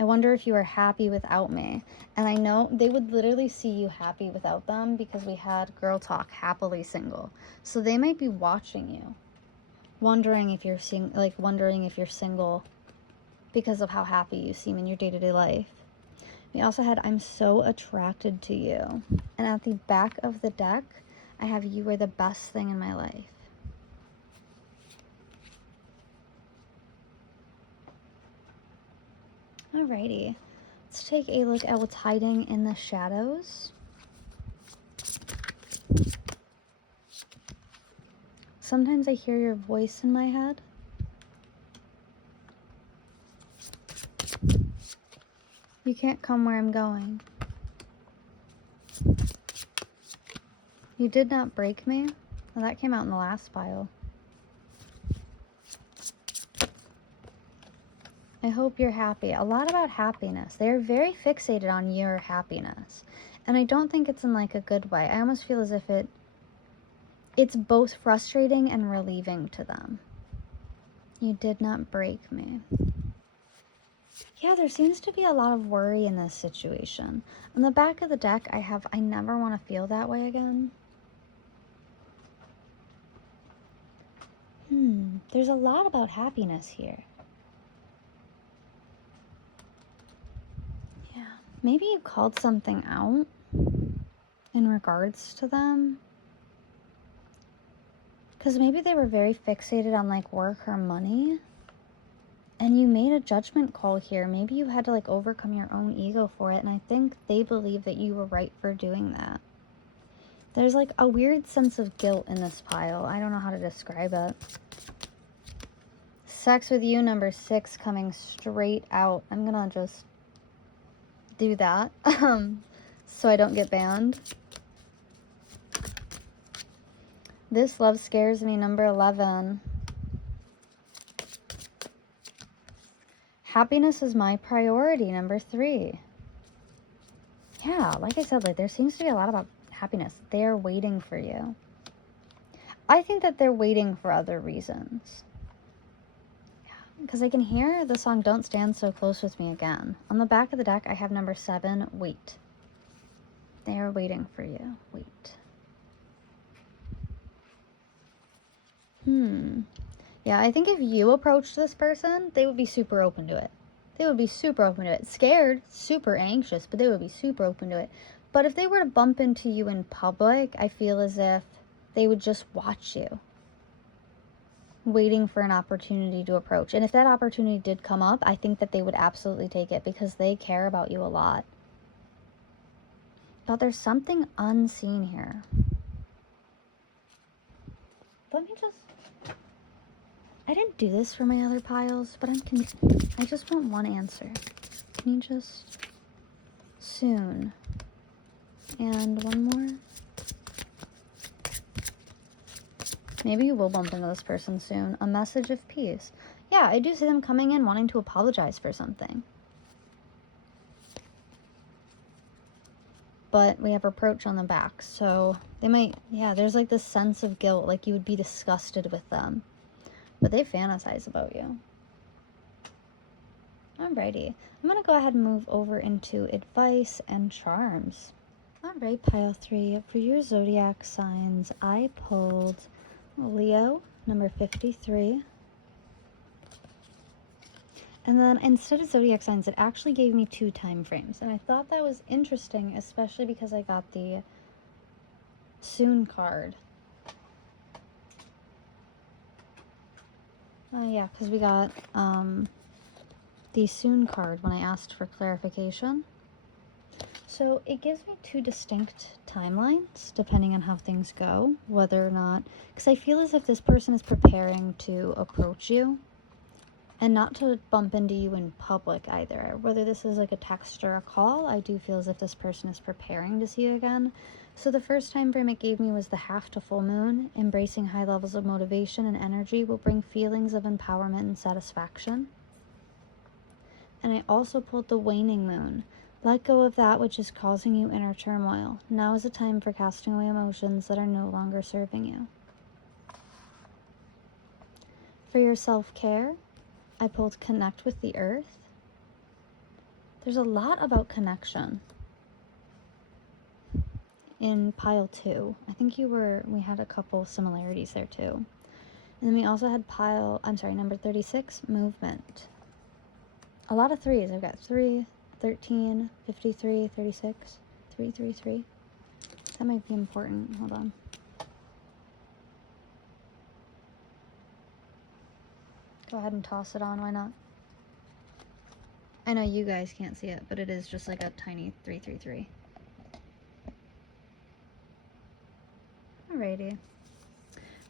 I wonder if you are happy without me. And I know they would literally see you happy without them because we had girl talk, happily single. So they might be watching you, wondering if you're wondering if you're single because of how happy you seem in your day-to-day life. We also had I'm so attracted to you. And at the back of the deck, I have you are the best thing in my life. Alrighty, let's take a look at what's hiding in the shadows. Sometimes I hear your voice in my head. You can't come where I'm going. You did not break me. Well, that came out in the last pile. I hope you're happy. A lot about happiness. They're very fixated on your happiness. And I don't think it's in like a good way. I almost feel as if it's both frustrating and relieving to them. You did not break me. Yeah, there seems to be a lot of worry in this situation. On the back of the deck, I never want to feel that way again. There's a lot about happiness here. Yeah, maybe you called something out in regards to them. Because maybe they were very fixated on like work or money. And you made a judgment call here. Maybe you had to like overcome your own ego for it. And I think they believe that you were right for doing that. There's like a weird sense of guilt in this pile. I don't know how to describe it. Sex with you, number 6, coming straight out. I'm gonna just do that so I don't get banned. This love scares me, number 11. Happiness is my priority, number 3. Yeah, like I said, like there seems to be a lot about happiness. They're waiting for you. I think that they're waiting for other reasons. Because I can hear the song Don't Stand So Close With Me again. On the back of the deck, I have number 7, wait. They are waiting for you. Wait. Yeah, I think if you approached this person, they would be super open to it. They would be super open to it. Scared, super anxious, but they would be super open to it. But if they were to bump into you in public, I feel as if they would just watch you, waiting for an opportunity to approach. And if that opportunity did come up, I think that they would absolutely take it because they care about you a lot. But there's something unseen here. Let me just... I didn't do this for my other piles, but I just want one answer. Can you just... Soon. And one more. Maybe you will bump into this person soon. A message of peace. Yeah, I do see them coming in wanting to apologize for something. But we have reproach on the back, so they might... Yeah, there's like this sense of guilt, like you would be disgusted with them. But they fantasize about you. Alrighty. I'm going to go ahead and move over into advice and charms. Alright, pile 3. For your zodiac signs, I pulled Leo, number 53. And then instead of zodiac signs, it actually gave me 2 time frames. And I thought that was interesting, especially because I got the soon card. Yeah, because we got the soon card when I asked for clarification. So it gives me 2 distinct timelines, depending on how things go, whether or not... Because I feel as if this person is preparing to approach you, and not to bump into you in public either. Whether this is like a text or a call, I do feel as if this person is preparing to see you again. So the first time frame it gave me was the half to full moon. Embracing high levels of motivation and energy will bring feelings of empowerment and satisfaction. And I also pulled the waning moon. Let go of that which is causing you inner turmoil. Now is the time for casting away emotions that are no longer serving you. For your self-care, I pulled connect with the earth. There's a lot about connection in pile 2. I think we had a couple similarities there too. And then we also had number 36, movement. A lot of 3s. I've got 3, 13, 53, 36, 3, 3, 3. That might be important. Hold on. Go ahead and toss it on, why not? I know you guys can't see it, but it is just like a tiny 333. Alrighty.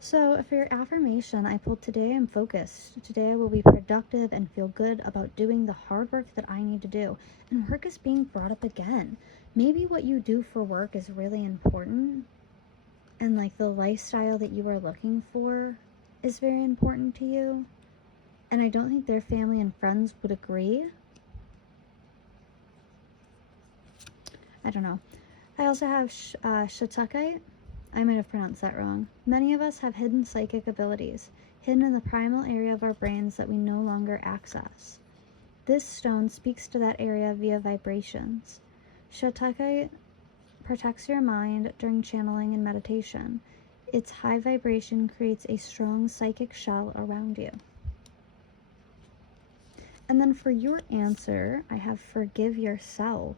So for your affirmation, I pulled, today I'm focused. Today I will be productive and feel good about doing the hard work that I need to do. And work is being brought up again. Maybe what you do for work is really important. And like the lifestyle that you are looking for is very important to you. And I don't think their family and friends would agree. I don't know. I also have Shatakite. I might have pronounced that wrong. Many of us have hidden psychic abilities, hidden in the primal area of our brains that we no longer access. This stone speaks to that area via vibrations. Shatakite protects your mind during channeling and meditation. Its high vibration creates a strong psychic shell around you. And then for your answer, I have forgive yourself.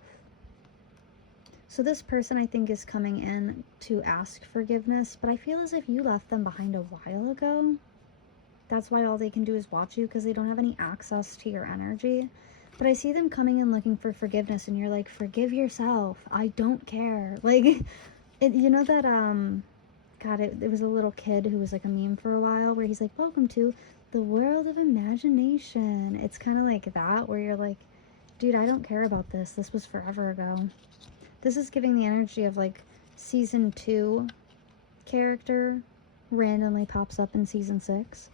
So this person, I think, is coming in to ask forgiveness, but I feel as if you left them behind a while ago. That's why all they can do is watch you, because they don't have any access to your energy. But I see them coming in looking for forgiveness, and you're like, forgive yourself. I don't care. Like, you know that, God, it was a little kid who was like a meme for a while, where he's like, welcome to the world of imagination. It's kind of like that, where you're like, dude, I don't care about this. This was forever ago. This is giving the energy of like season 2 character randomly pops up in season 6.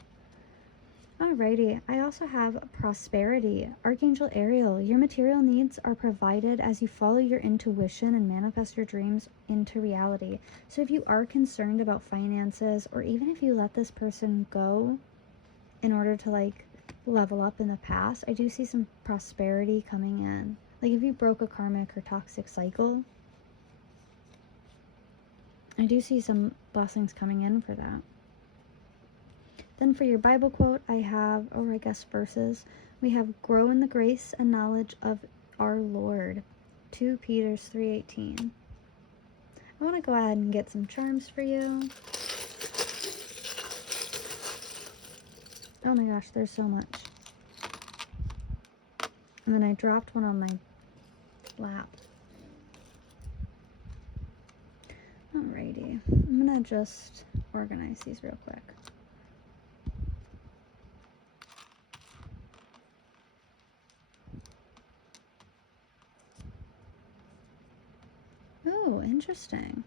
Alrighty, I also have prosperity. Archangel Ariel, your material needs are provided as you follow your intuition and manifest your dreams into reality. So if you are concerned about finances, or even if you let this person go in order to like level up in the past, I do see some prosperity coming in. Like if you broke a karmic or toxic cycle, I do see some blessings coming in for that. Then for your Bible quote, I have, or I guess verses, we have grow in the grace and knowledge of our Lord. 2 Peter 3:18. I want to go ahead and get some charms for you. Oh my gosh, there's so much. And then I dropped one on my lap. Alrighty, I'm gonna just organize these real quick. Oh, interesting.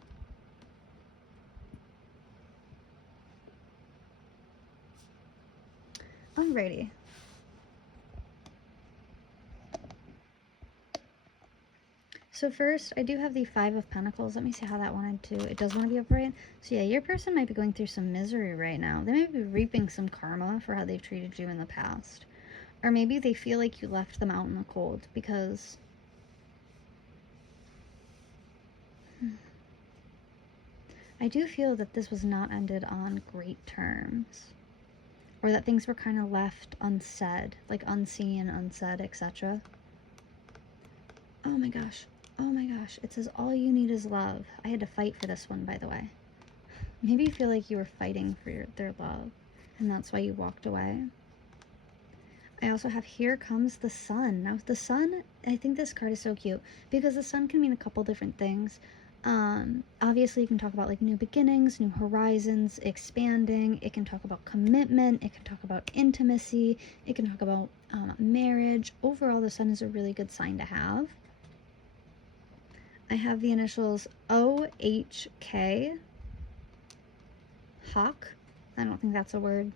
Alrighty. So first, I do have the 5 of Pentacles. Let me see how that wanted to. It does want to be upright. So yeah, your person might be going through some misery right now. They might be reaping some karma for how they've treated you in the past. Or maybe they feel like you left them out in the cold because... I do feel that this was not ended on great terms. Or that things were kind of left unsaid. Like unseen, unsaid, etc. Oh my gosh. Oh my gosh. It says all you need is love. I had to fight for this one, by the way. Maybe you feel like you were fighting for their love, and that's why you walked away. I also have here comes the sun. Now the sun, I think this card is so cute because the sun can mean a couple different things. Obviously you can talk about like new beginnings, new horizons, expanding. It can talk about commitment. It can talk about intimacy. It can talk about marriage. Overall, the sun is a really good sign to have. I have the initials OHK. Hawk. I don't think that's a word.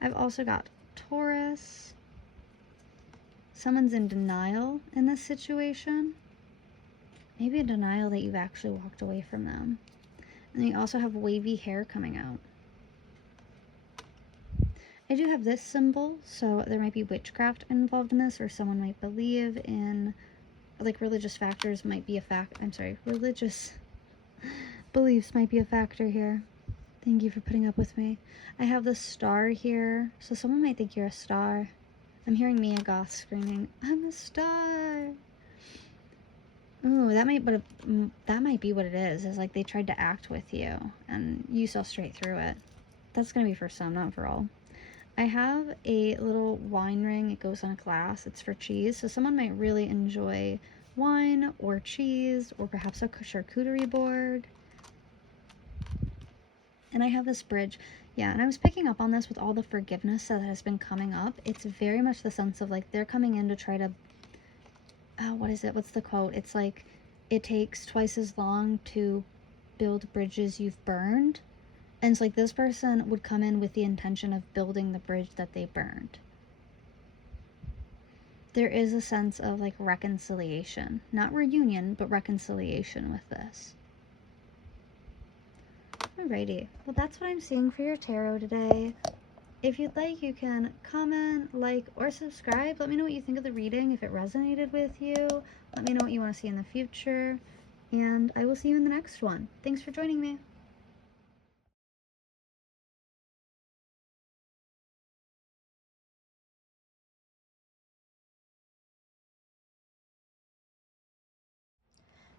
I've also got Taurus. Someone's in denial in this situation. Maybe a denial that you've actually walked away from them. And then you also have wavy hair coming out. I do have this symbol, so there might be witchcraft involved in this, or someone might believe in, like, religious factors might be a religious beliefs might be a factor here. Thank you for putting up with me. I have the star here, so someone might think you're a star. I'm hearing Mia Goth screaming, "I'm a star!" Ooh, that might be what it is like they tried to act with you, and you saw straight through it. That's gonna be for some, not for all. I have a little wine ring. It goes on a glass. It's for cheese, so someone might really enjoy wine or cheese, or perhaps a charcuterie board. And I have this bridge. Yeah, and I was picking up on this with all the forgiveness that has been coming up. It's very much the sense of, like, they're coming in to try to, what is it? What's the quote? It's like, it takes twice as long to build bridges you've burned. And it's like this person would come in with the intention of building the bridge that they burned. There is a sense of, like, reconciliation. Not reunion, but reconciliation with this. Alrighty. Well, that's what I'm seeing for your tarot today. If you'd like, you can comment, like, or subscribe. Let me know what you think of the reading, if it resonated with you. Let me know what you want to see in the future. And I will see you in the next one. Thanks for joining me.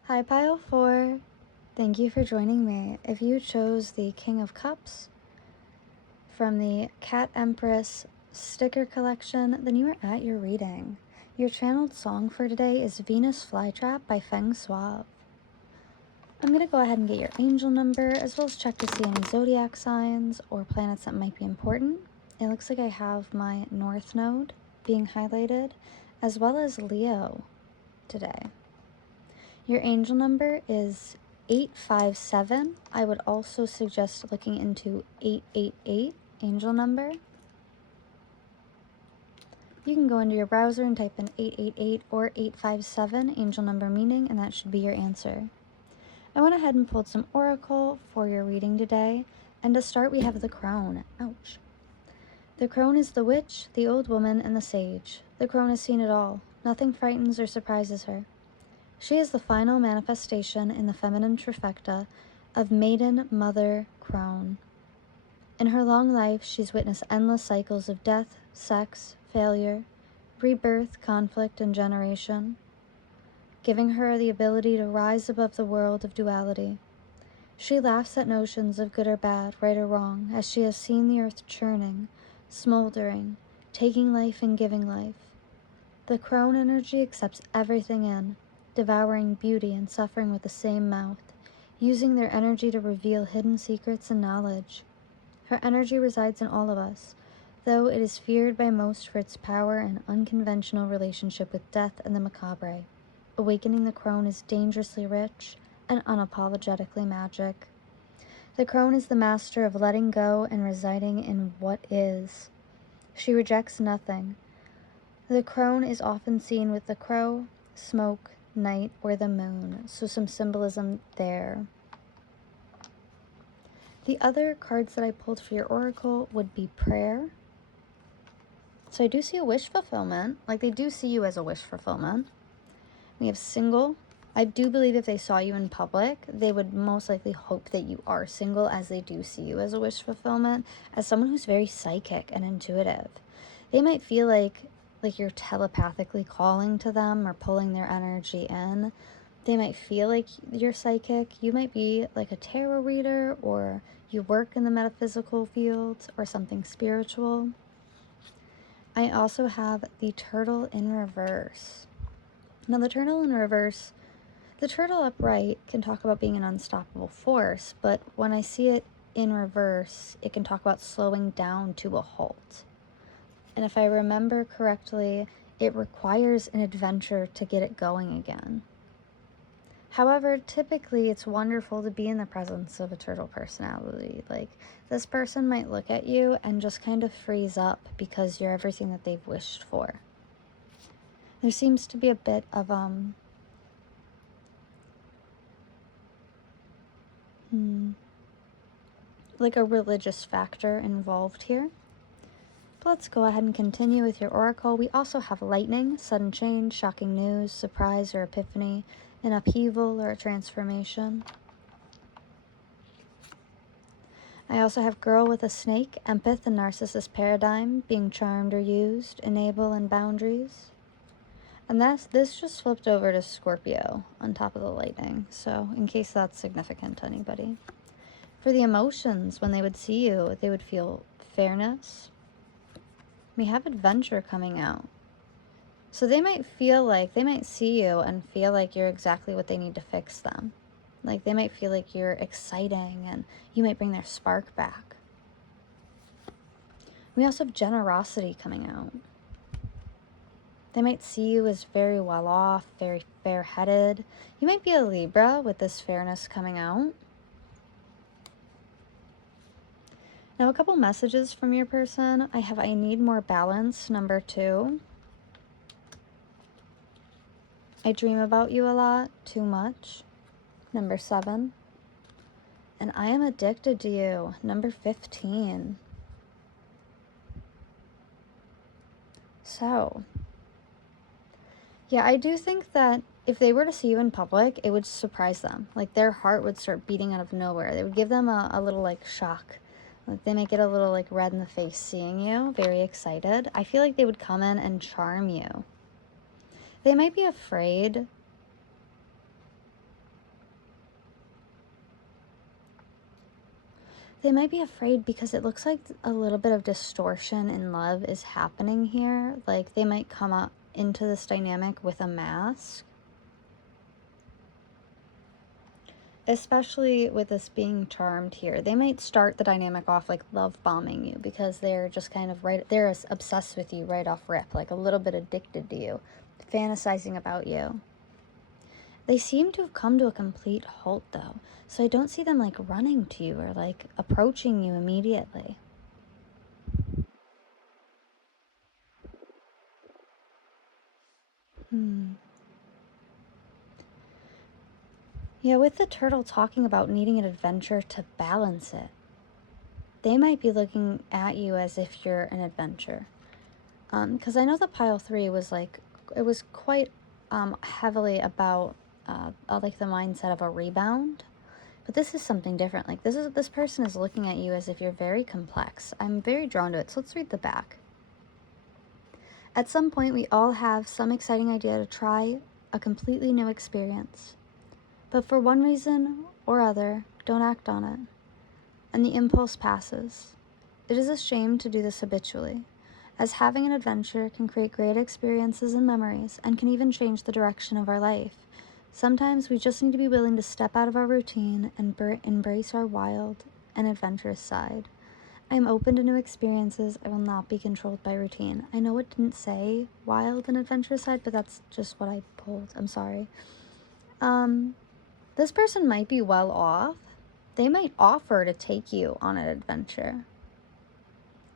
Hi, Pile 4. Thank you for joining me. If you chose the King of Cups from the Cat Empress sticker collection, then you are at your reading. Your channeled song for today is Venus Flytrap by Feng Suave. I'm going to go ahead and get your angel number, as well as check to see any zodiac signs or planets that might be important. It looks like I have my North Node being highlighted, as well as Leo today. Your angel number is 857. I would also suggest looking into 888 angel number. You can go into your browser and type in 888 or 857 angel number meaning, and that should be your answer. I went ahead and pulled some oracle for your reading today, and to start we have the crone. Ouch. The crone is the witch, the old woman, and the sage. The crone has seen it all. Nothing frightens or surprises her. She is the final manifestation in the feminine trifecta of maiden, mother, crone. In her long life, she's witnessed endless cycles of death, sex, failure, rebirth, conflict, and generation, giving her the ability to rise above the world of duality. She laughs at notions of good or bad, right or wrong, as she has seen the earth churning, smoldering, taking life and giving life. The crone energy accepts everything in, devouring beauty and suffering with the same mouth, using their energy to reveal hidden secrets and knowledge. Her energy resides in all of us, though it is feared by most for its power and unconventional relationship with death and the macabre. Awakening the crone is dangerously rich and unapologetically magic. The crone is the master of letting go and residing in what is. She rejects nothing. The crone is often seen with the crow, smoke, night, or the moon, so some symbolism there. The other cards that I pulled for your oracle would be prayer. So I do see a wish fulfillment, like they do see you as a wish fulfillment. We have single. I do believe if they saw you in public, they would most likely hope that you are single, as they do see you as a wish fulfillment, as someone who's very psychic and intuitive. They might feel like you're telepathically calling to them or pulling their energy in. They might feel like you're psychic. You might be like a tarot reader, or you work in the metaphysical field or something spiritual. I also have the turtle in reverse. Now the turtle in reverse, the turtle upright can talk about being an unstoppable force, but when I see it in reverse, it can talk about slowing down to a halt. And if I remember correctly, it requires an adventure to get it going again. However, typically it's wonderful to be in the presence of a turtle personality. Like, this person might look at you and just kind of freeze up because you're everything that they've wished for. There seems to be a bit of like a religious factor involved here. But let's go ahead and continue with your oracle. We also have lightning, sudden change, shocking news, surprise or epiphany, an upheaval or a transformation. I also have girl with a snake, empath and narcissist paradigm, being charmed or used, enable and boundaries. And this just flipped over to Scorpio on top of the lightning, so in case that's significant to anybody. For the emotions, when they would see you, they would feel fairness. We have adventure coming out. So they might see you and feel like you're exactly what they need to fix them. Like they might feel like you're exciting and you might bring their spark back. We also have generosity coming out. They might see you as very well off, very fair-headed. You might be a Libra with this fairness coming out. Now, a couple messages from your person. I have, I need more balance, number 2. I dream about you a lot, too much, number 7. And I am addicted to you, number 15. So, yeah, I do think that if they were to see you in public, it would surprise them. Like, their heart would start beating out of nowhere. They would give them a little, like, shock. Like, they might get a little, like, red in the face seeing you, very excited. I feel like they would come in and charm you. They might be afraid. They might be afraid because it looks like a little bit of distortion in love is happening here. Like, they might come up into this dynamic with a mask. Especially with this being charmed here. They might start the dynamic off like love bombing you because they're just kind of they're obsessed with you right off rip, like a little bit addicted to you, fantasizing about you. They seem to have come to a complete halt though, so I don't see them like running to you or like approaching you immediately. Yeah, with the turtle talking about needing an adventure to balance it, they might be looking at you as if you're an adventure. Because I know the pile 3 was like, it was quite heavily about like the mindset of a rebound. But this is something different. Like this person is looking at you as if you're very complex. I'm very drawn to it. So let's read the back. At some point, we all have some exciting idea to try a completely new experience. But for one reason or other, don't act on it. And the impulse passes. It is a shame to do this habitually, as having an adventure can create great experiences and memories and can even change the direction of our life. Sometimes we just need to be willing to step out of our routine and embrace our wild and adventurous side. I am open to new experiences. I will not be controlled by routine. I know it didn't say wild and adventurous side, but that's just what I pulled. I'm sorry. This person might be well off. They might offer to take you on an adventure.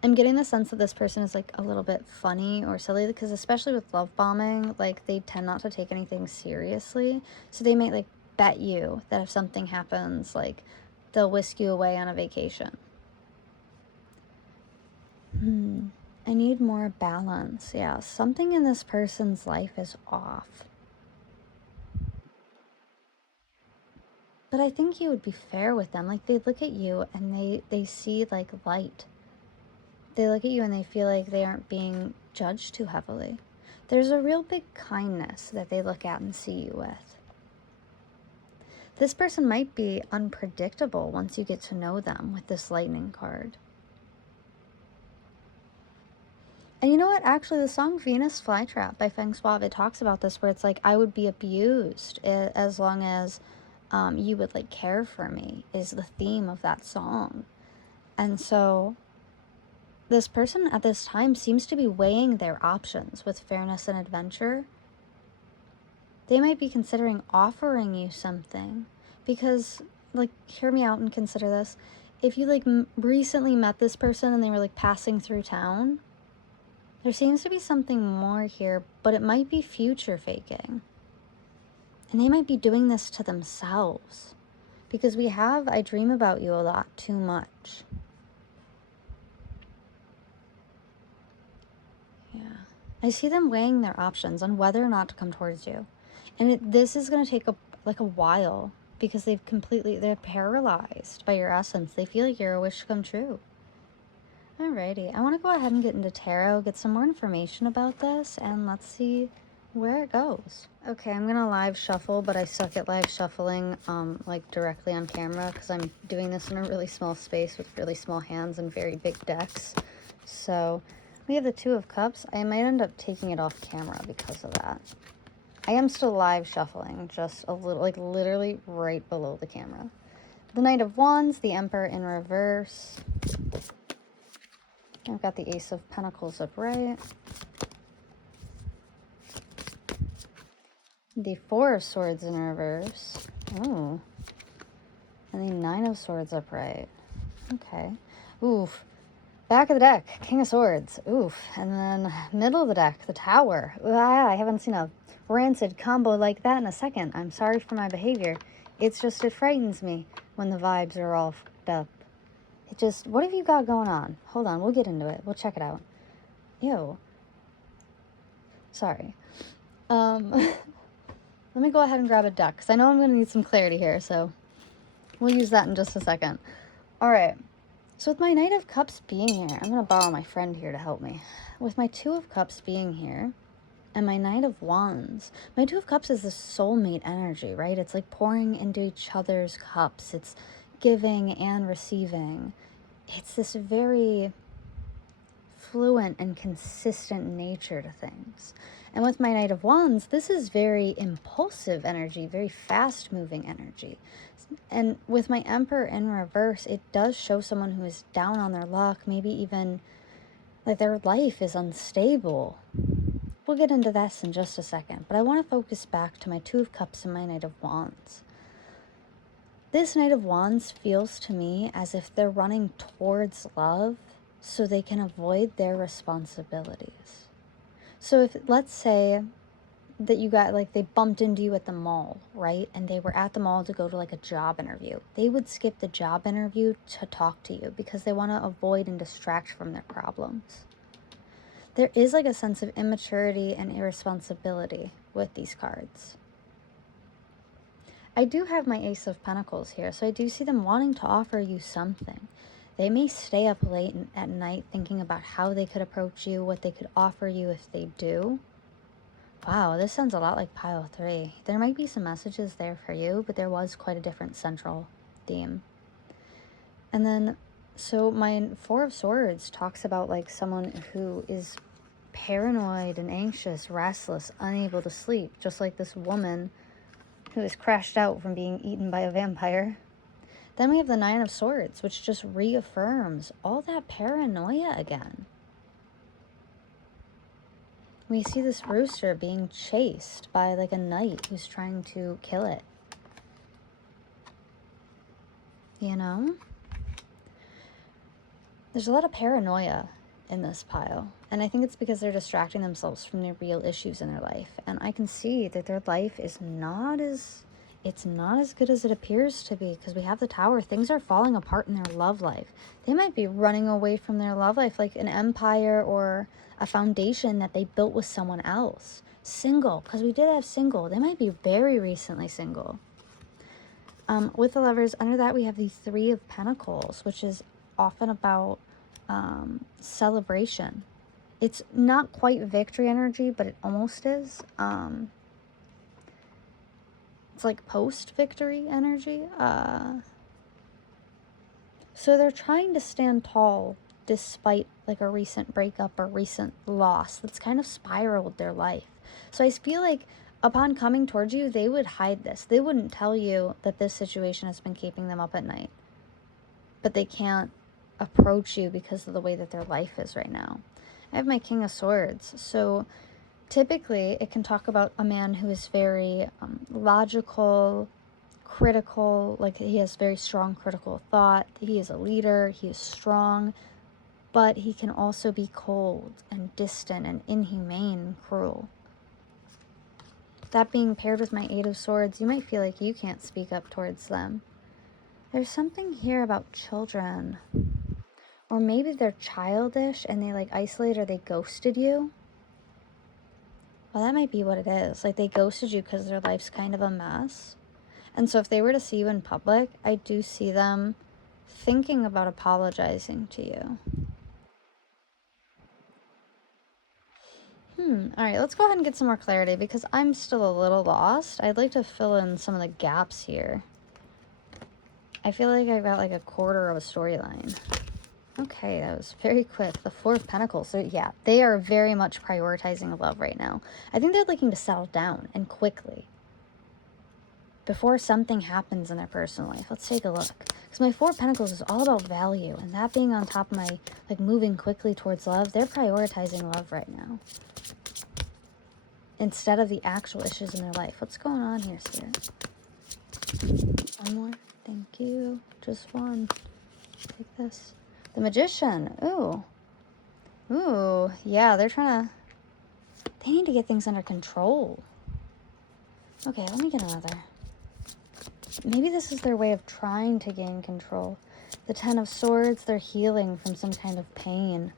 I'm getting the sense that this person is like a little bit funny or silly because especially with love bombing, like they tend not to take anything seriously. So they might like bet you that if something happens, like they'll whisk you away on a vacation. I need more balance. Yeah, something in this person's life is off. But I think you would be fair with them. Like, they look at you and they see, like, light. They look at you and they feel like they aren't being judged too heavily. There's a real big kindness that they look at and see you with. This person might be unpredictable once you get to know them with this lightning card. And you know what? Actually, the song Venus Flytrap by Feng Suave, it talks about this where it's like, I would be abused as long as you would like care for me is the theme of that song. And so this person at this time seems to be weighing their options with fairness and adventure. They might be considering offering you something because, like, hear me out and consider this. If you like recently met this person and they were like passing through town, there seems to be something more here, but it might be future faking. And they might be doing this to themselves because we have, I dream about you a lot too much. I see them weighing their options on whether or not to come towards you. And this is going to take a while because they're paralyzed by your essence. They feel like you're a wish to come true. Alrighty, I want to go ahead and get into tarot, get some more information about this, and let's see where it goes. Okay, I'm gonna live shuffle, but I suck at live shuffling like directly on camera because I'm doing this in a really small space with really small hands and very big decks. So we have the Two of Cups. I might end up taking it off camera because of that. I am still live shuffling, just a little, like literally right below the camera. The Knight of Wands, the Emperor in reverse. I've got the Ace of Pentacles upright. The Four of Swords in reverse. Ooh. And the Nine of Swords upright. Okay. Oof. Back of the deck, King of Swords. Oof. And then middle of the deck, the Tower. I haven't seen a rancid combo like that in a second. I'm sorry for my behavior. It's just, it frightens me when the vibes are all fucked up. It just, what have you got going on? Hold on, we'll get into it. We'll check it out. Ew. Sorry. Let me go ahead and grab a deck, because I know I'm going to need some clarity here, so we'll use that in just a second. All right. So with my Knight of Cups being here, I'm going to borrow my friend here to help me. With my Two of Cups being here, and my Knight of Wands, my Two of Cups is the soulmate energy, right? It's like pouring into each other's cups. It's giving and receiving. It's this very fluent and consistent nature to things. And with my Knight of Wands, this is very impulsive energy, very fast-moving energy. And with my Emperor in reverse, it does show someone who is down on their luck, maybe even like their life is unstable. We'll get into this in just a second, but I want to focus back to my Two of Cups and my Knight of Wands. This Knight of Wands feels to me as if they're running towards love so they can avoid their responsibilities. So if, let's say that you got, like, they bumped into you at the mall, right? And they were at the mall to go to, like, a job interview. They would skip the job interview to talk to you because they want to avoid and distract from their problems. There is, like, a sense of immaturity and irresponsibility with these cards. I do have my Ace of Pentacles here, so I do see them wanting to offer you something. They may stay up late at night thinking about how they could approach you, what they could offer you if they do. Wow, this sounds a lot like pile 3. There might be some messages there for you, but there was quite a different central theme. And then, so my Four of Swords talks about like someone who is paranoid and anxious, restless, unable to sleep, just like this woman who is crashed out from being eaten by a vampire. Then we have the Nine of Swords, which just reaffirms all that paranoia again. We see this rooster being chased by like a knight who's trying to kill it. You know? There's a lot of paranoia in this pile. And I think it's because they're distracting themselves from the real issues in their life. And I can see that their life is not as good as it appears to be, because we have the Tower. Things are falling apart in their love life. They might be running away from their love life, like an empire or a foundation that they built with someone else. Single, because we did have single. They might be very recently single. With the Lovers, under that we have the Three of Pentacles, which is often about celebration. It's not quite victory energy, but it almost is. It's like post-victory energy. So they're trying to stand tall despite like a recent breakup or recent loss that's kind of spiraled their life. So I feel like upon coming towards you, they would hide this. They wouldn't tell you that this situation has been keeping them up at night. But they can't approach you because of the way that their life is right now. I have my King of Swords. So typically, it can talk about a man who is very logical, critical, like he has very strong critical thought. He is a leader, he is strong, but he can also be cold and distant and inhumane and cruel. That being paired with my Eight of Swords, you might feel like you can't speak up towards them. There's something here about children. Or maybe they're childish and they like isolate or they ghosted you. Well, that might be what it is. Like, they ghosted you because their life's kind of a mess. And so if they were to see you in public, I do see them thinking about apologizing to you. All right, let's go ahead and get some more clarity because I'm still a little lost. I'd like to fill in some of the gaps here. I feel like I've got like a quarter of a storyline. Okay, that was very quick. The Four of Pentacles. So yeah, they are very much prioritizing love right now. I think they're looking to settle down and quickly before something happens in their personal life. Let's take a look. Because my Four of Pentacles is all about value, and that being on top of my, like, moving quickly towards love, they're prioritizing love right now instead of the actual issues in their life. What's going on here, Spirit? One more. Thank you. Just one. Take this. The Magician. Ooh. Ooh. Yeah, they're trying to... They need to get things under control. Okay, let me get another. Maybe this is their way of trying to gain control. The Ten of Swords, they're healing from some kind of pain.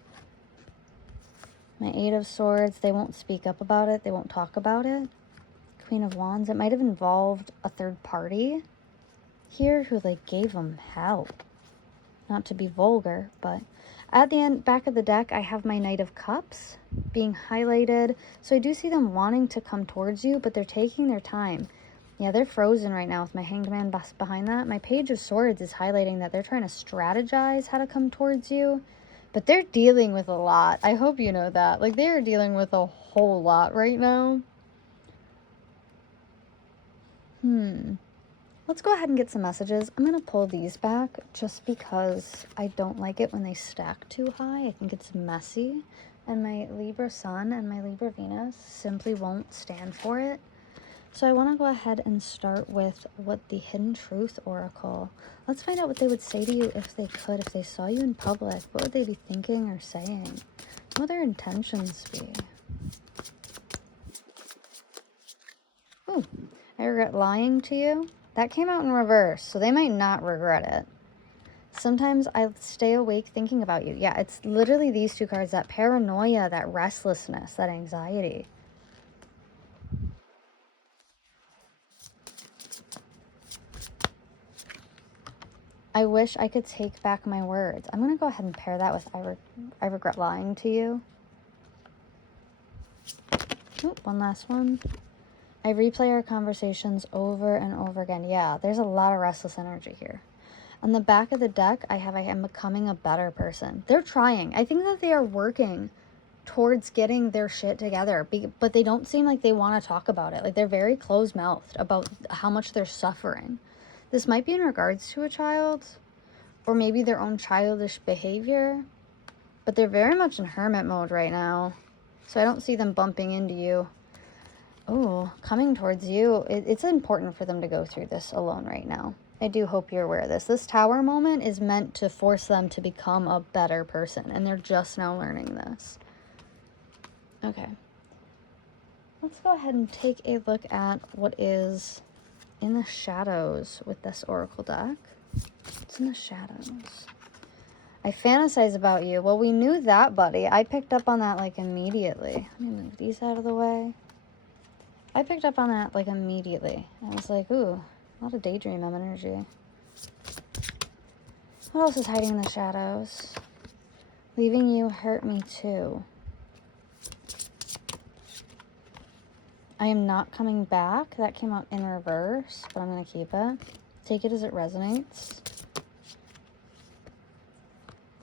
My Eight of Swords, they won't speak up about it. They won't talk about it. Queen of Wands, it might have involved a third party here who, like, gave them hell. Not to be vulgar, but at the end, back of the deck, I have my Knight of Cups being highlighted. So I do see them wanting to come towards you, but they're taking their time. Yeah, they're frozen right now with my Hanged Man behind that. My Page of Swords is highlighting that they're trying to strategize how to come towards you, but they're dealing with a lot. I hope you know that. Like, they're dealing with a whole lot right now. Let's go ahead and get some messages. I'm going to pull these back just because I don't like it when they stack too high. I think it's messy. And my Libra Sun and my Libra Venus simply won't stand for it. So I want to go ahead and start with what the Hidden Truth Oracle. Let's find out what they would say to you if they could, if they saw you in public. What would they be thinking or saying? What would their intentions be? Ooh, I regret lying to you. That came out in reverse, so they might not regret it. Sometimes I stay awake thinking about you. Yeah, it's literally these two cards, that paranoia, that restlessness, that anxiety. I wish I could take back my words. I'm going to go ahead and pair that with I regret lying to you. Oh, one last one. I replay our conversations over and over again. Yeah, there's a lot of restless energy here. On the back of the deck, I am becoming a better person. They're trying. I think that they are working towards getting their shit together, but they don't seem like they want to talk about it. Like, they're very closed-mouthed about how much they're suffering. This might be in regards to a child, or maybe their own childish behavior, but they're very much in hermit mode right now. So I don't see them bumping into you. Oh, coming towards you. It's important for them to go through this alone right now. I do hope you're aware of this. This Tower moment is meant to force them to become a better person, and they're just now learning this. Okay. Let's go ahead and take a look at what is in the shadows with this Oracle deck. What's in the shadows? I fantasize about you. Well, we knew that, buddy. I picked up on that, like, immediately. Let me move these out of the way. I picked up on that, like, immediately. I was like, ooh, a lot of daydream energy. What else is hiding in the shadows? Leaving you hurt me too. I am not coming back. That came out in reverse, but I'm going to keep it. Take it as it resonates.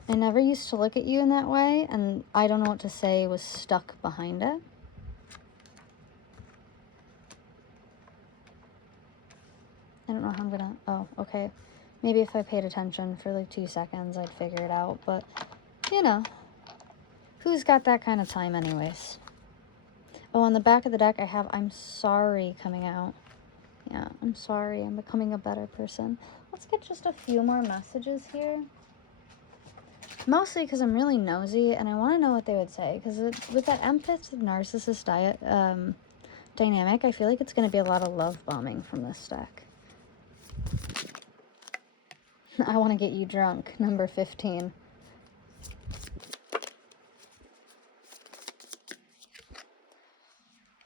I never used to look at you in that way, and I don't know what to say was stuck behind it. I don't know how I'm gonna... Oh, okay. Maybe if I paid attention for like 2 seconds, I'd figure it out. But, you know, who's got that kind of time anyways? Oh, on the back of the deck, I have I'm sorry coming out. Yeah, I'm sorry. I'm becoming a better person. Let's get just a few more messages here. Mostly because I'm really nosy, and I want to know what they would say. Because with that empath narcissist dynamic, I feel like it's going to be a lot of love bombing from this deck. I want to get you drunk, number 15.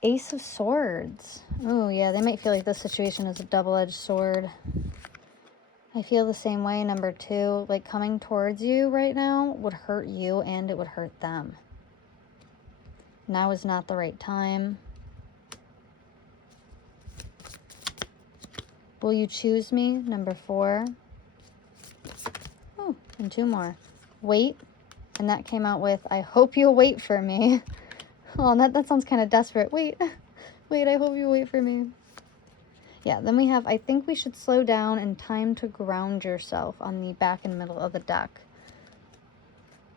Ace of Swords. Oh, yeah, they might feel like this situation is a double-edged sword. I feel the same way, number 2. Like, coming towards you right now would hurt you and it would hurt them. Now is not the right time. Will you choose me? Number 4. Oh, and 2 more. Wait. And that came out with, I hope you'll wait for me. Oh, that sounds kind of desperate. Wait. Wait, I hope you wait for me. Yeah, then we have, I think we should slow down and time to ground yourself on the back and middle of the deck.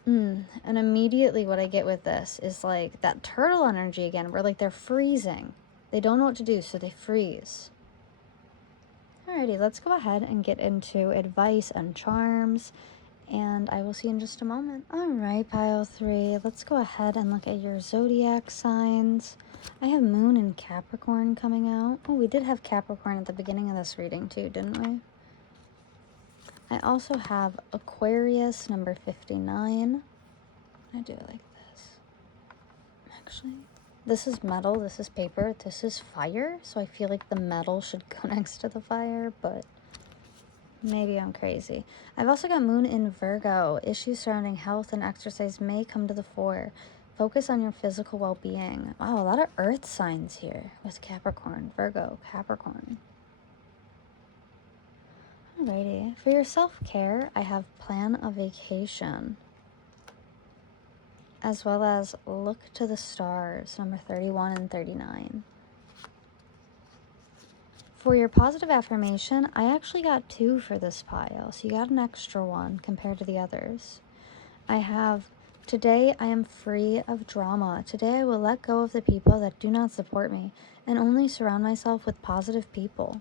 And immediately what I get with this is like that turtle energy again, where like they're freezing. They don't know what to do, so they freeze. Alrighty, let's go ahead and get into advice and charms, and I will see you in just a moment. Alright, pile 3, let's go ahead and look at your zodiac signs. I have Moon and Capricorn coming out. Oh, we did have Capricorn at the beginning of this reading too, didn't we? I also have Aquarius, number 59. I do it like this. Actually, this is metal, this is paper, this is fire, so I feel like the metal should go next to the fire, but maybe I'm crazy. I've also got Moon in Virgo. Issues surrounding health and exercise may come to the fore. Focus on your physical well-being. Wow, a lot of earth signs here with Capricorn, Virgo, Capricorn. Alrighty, for your self-care, I have plan a vacation, as well as look to the stars, number 31 and 39. For your positive affirmation, I actually got 2 for this pile, so you got an extra one compared to the others. I have, today I am free of drama. Today I will let go of the people that do not support me and only surround myself with positive people.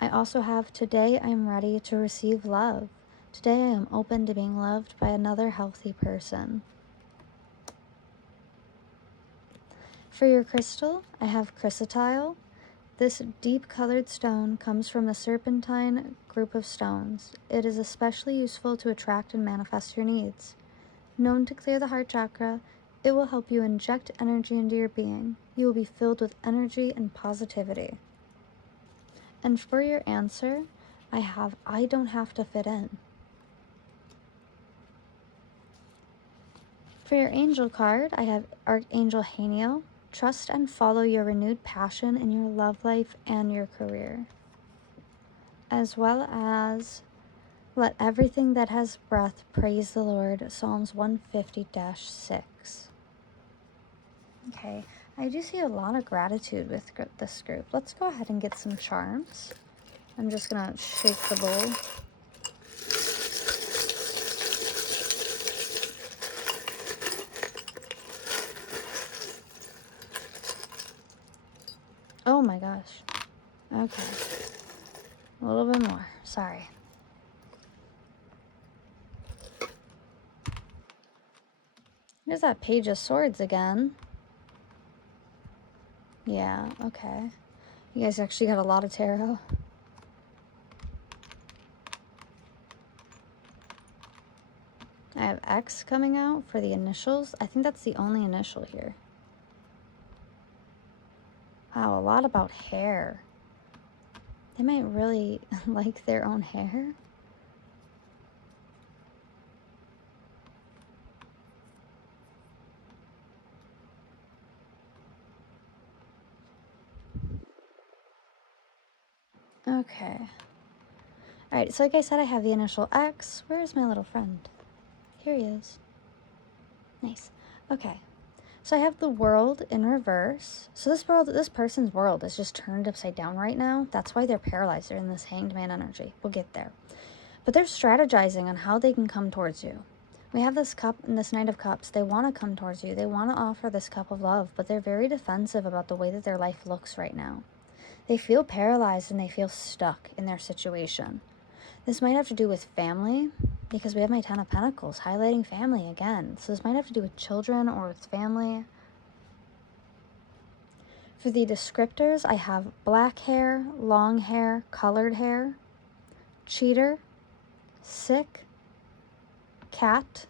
I also have, today I am ready to receive love. Today I am open to being loved by another healthy person. For your crystal, I have chrysotile. This deep colored stone comes from the serpentine group of stones. It is especially useful to attract and manifest your needs. Known to clear the heart chakra, it will help you inject energy into your being. You will be filled with energy and positivity. And for your answer, I have, I don't have to fit in. For your angel card, I have Archangel Haniel. Trust and follow your renewed passion in your love life and your career. As well as, let everything that has breath praise the Lord, Psalms 150-6. Okay, I do see a lot of gratitude with this group. Let's go ahead and get some charms. I'm just gonna shake the bowl. Oh my gosh. Okay. A little bit more. Sorry. There's that Page of Swords again. Yeah, okay. You guys actually got a lot of tarot. I have X coming out for the initials. I think that's the only initial here. Wow, a lot about hair. They might really like their own hair. Okay. Alright, so like I said, I have the initial X. Where is my little friend? Here he is. Nice. Okay. So I have the world in reverse. So this person's world is just turned upside down right now. That's why they're paralyzed. They're in this Hanged Man energy. We'll get there. But they're strategizing on how they can come towards you. We have this cup and this Knight of Cups. They want to come towards you. They want to offer this cup of love, but they're very defensive about the way that their life looks right now. They feel paralyzed and they feel stuck in their situation. This might have to do with family, because we have my Ten of Pentacles, highlighting family again. So this might have to do with children or with family. For the descriptors, I have black hair, long hair, colored hair, cheater, sick, cat,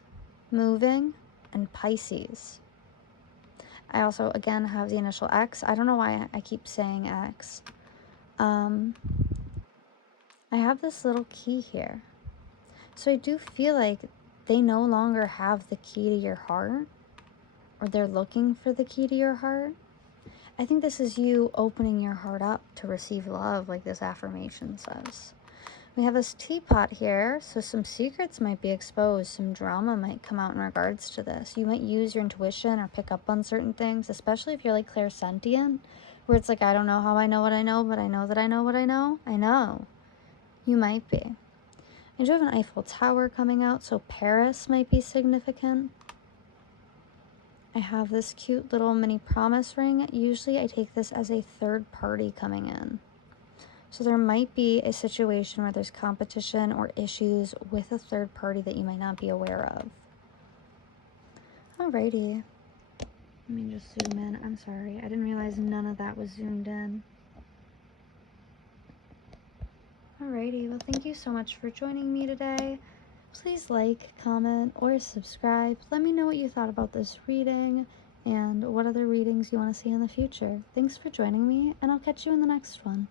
moving, and Pisces. I also, again, have the initial X. I don't know why I keep saying X. I have this little key here. So I do feel like they no longer have the key to your heart, or they're looking for the key to your heart. I think this is you opening your heart up to receive love, like this affirmation says. We have this teapot here, so some secrets might be exposed. Some drama might come out in regards to this. You might use your intuition or pick up on certain things, especially if you're like clairsentient, where it's like, I don't know how I know what I know, but I know that I know what I know. I know. You might be. I do have an Eiffel Tower coming out, so Paris might be significant. I have this cute little mini promise ring. Usually I take this as a third party coming in. So there might be a situation where there's competition or issues with a third party that you might not be aware of. Alrighty. Let me just zoom in. I'm sorry. I didn't realize none of that was zoomed in. Alrighty. Well, thank you so much for joining me today. Please like, comment, or subscribe. Let me know what you thought about this reading and what other readings you want to see in the future. Thanks for joining me, and I'll catch you in the next one.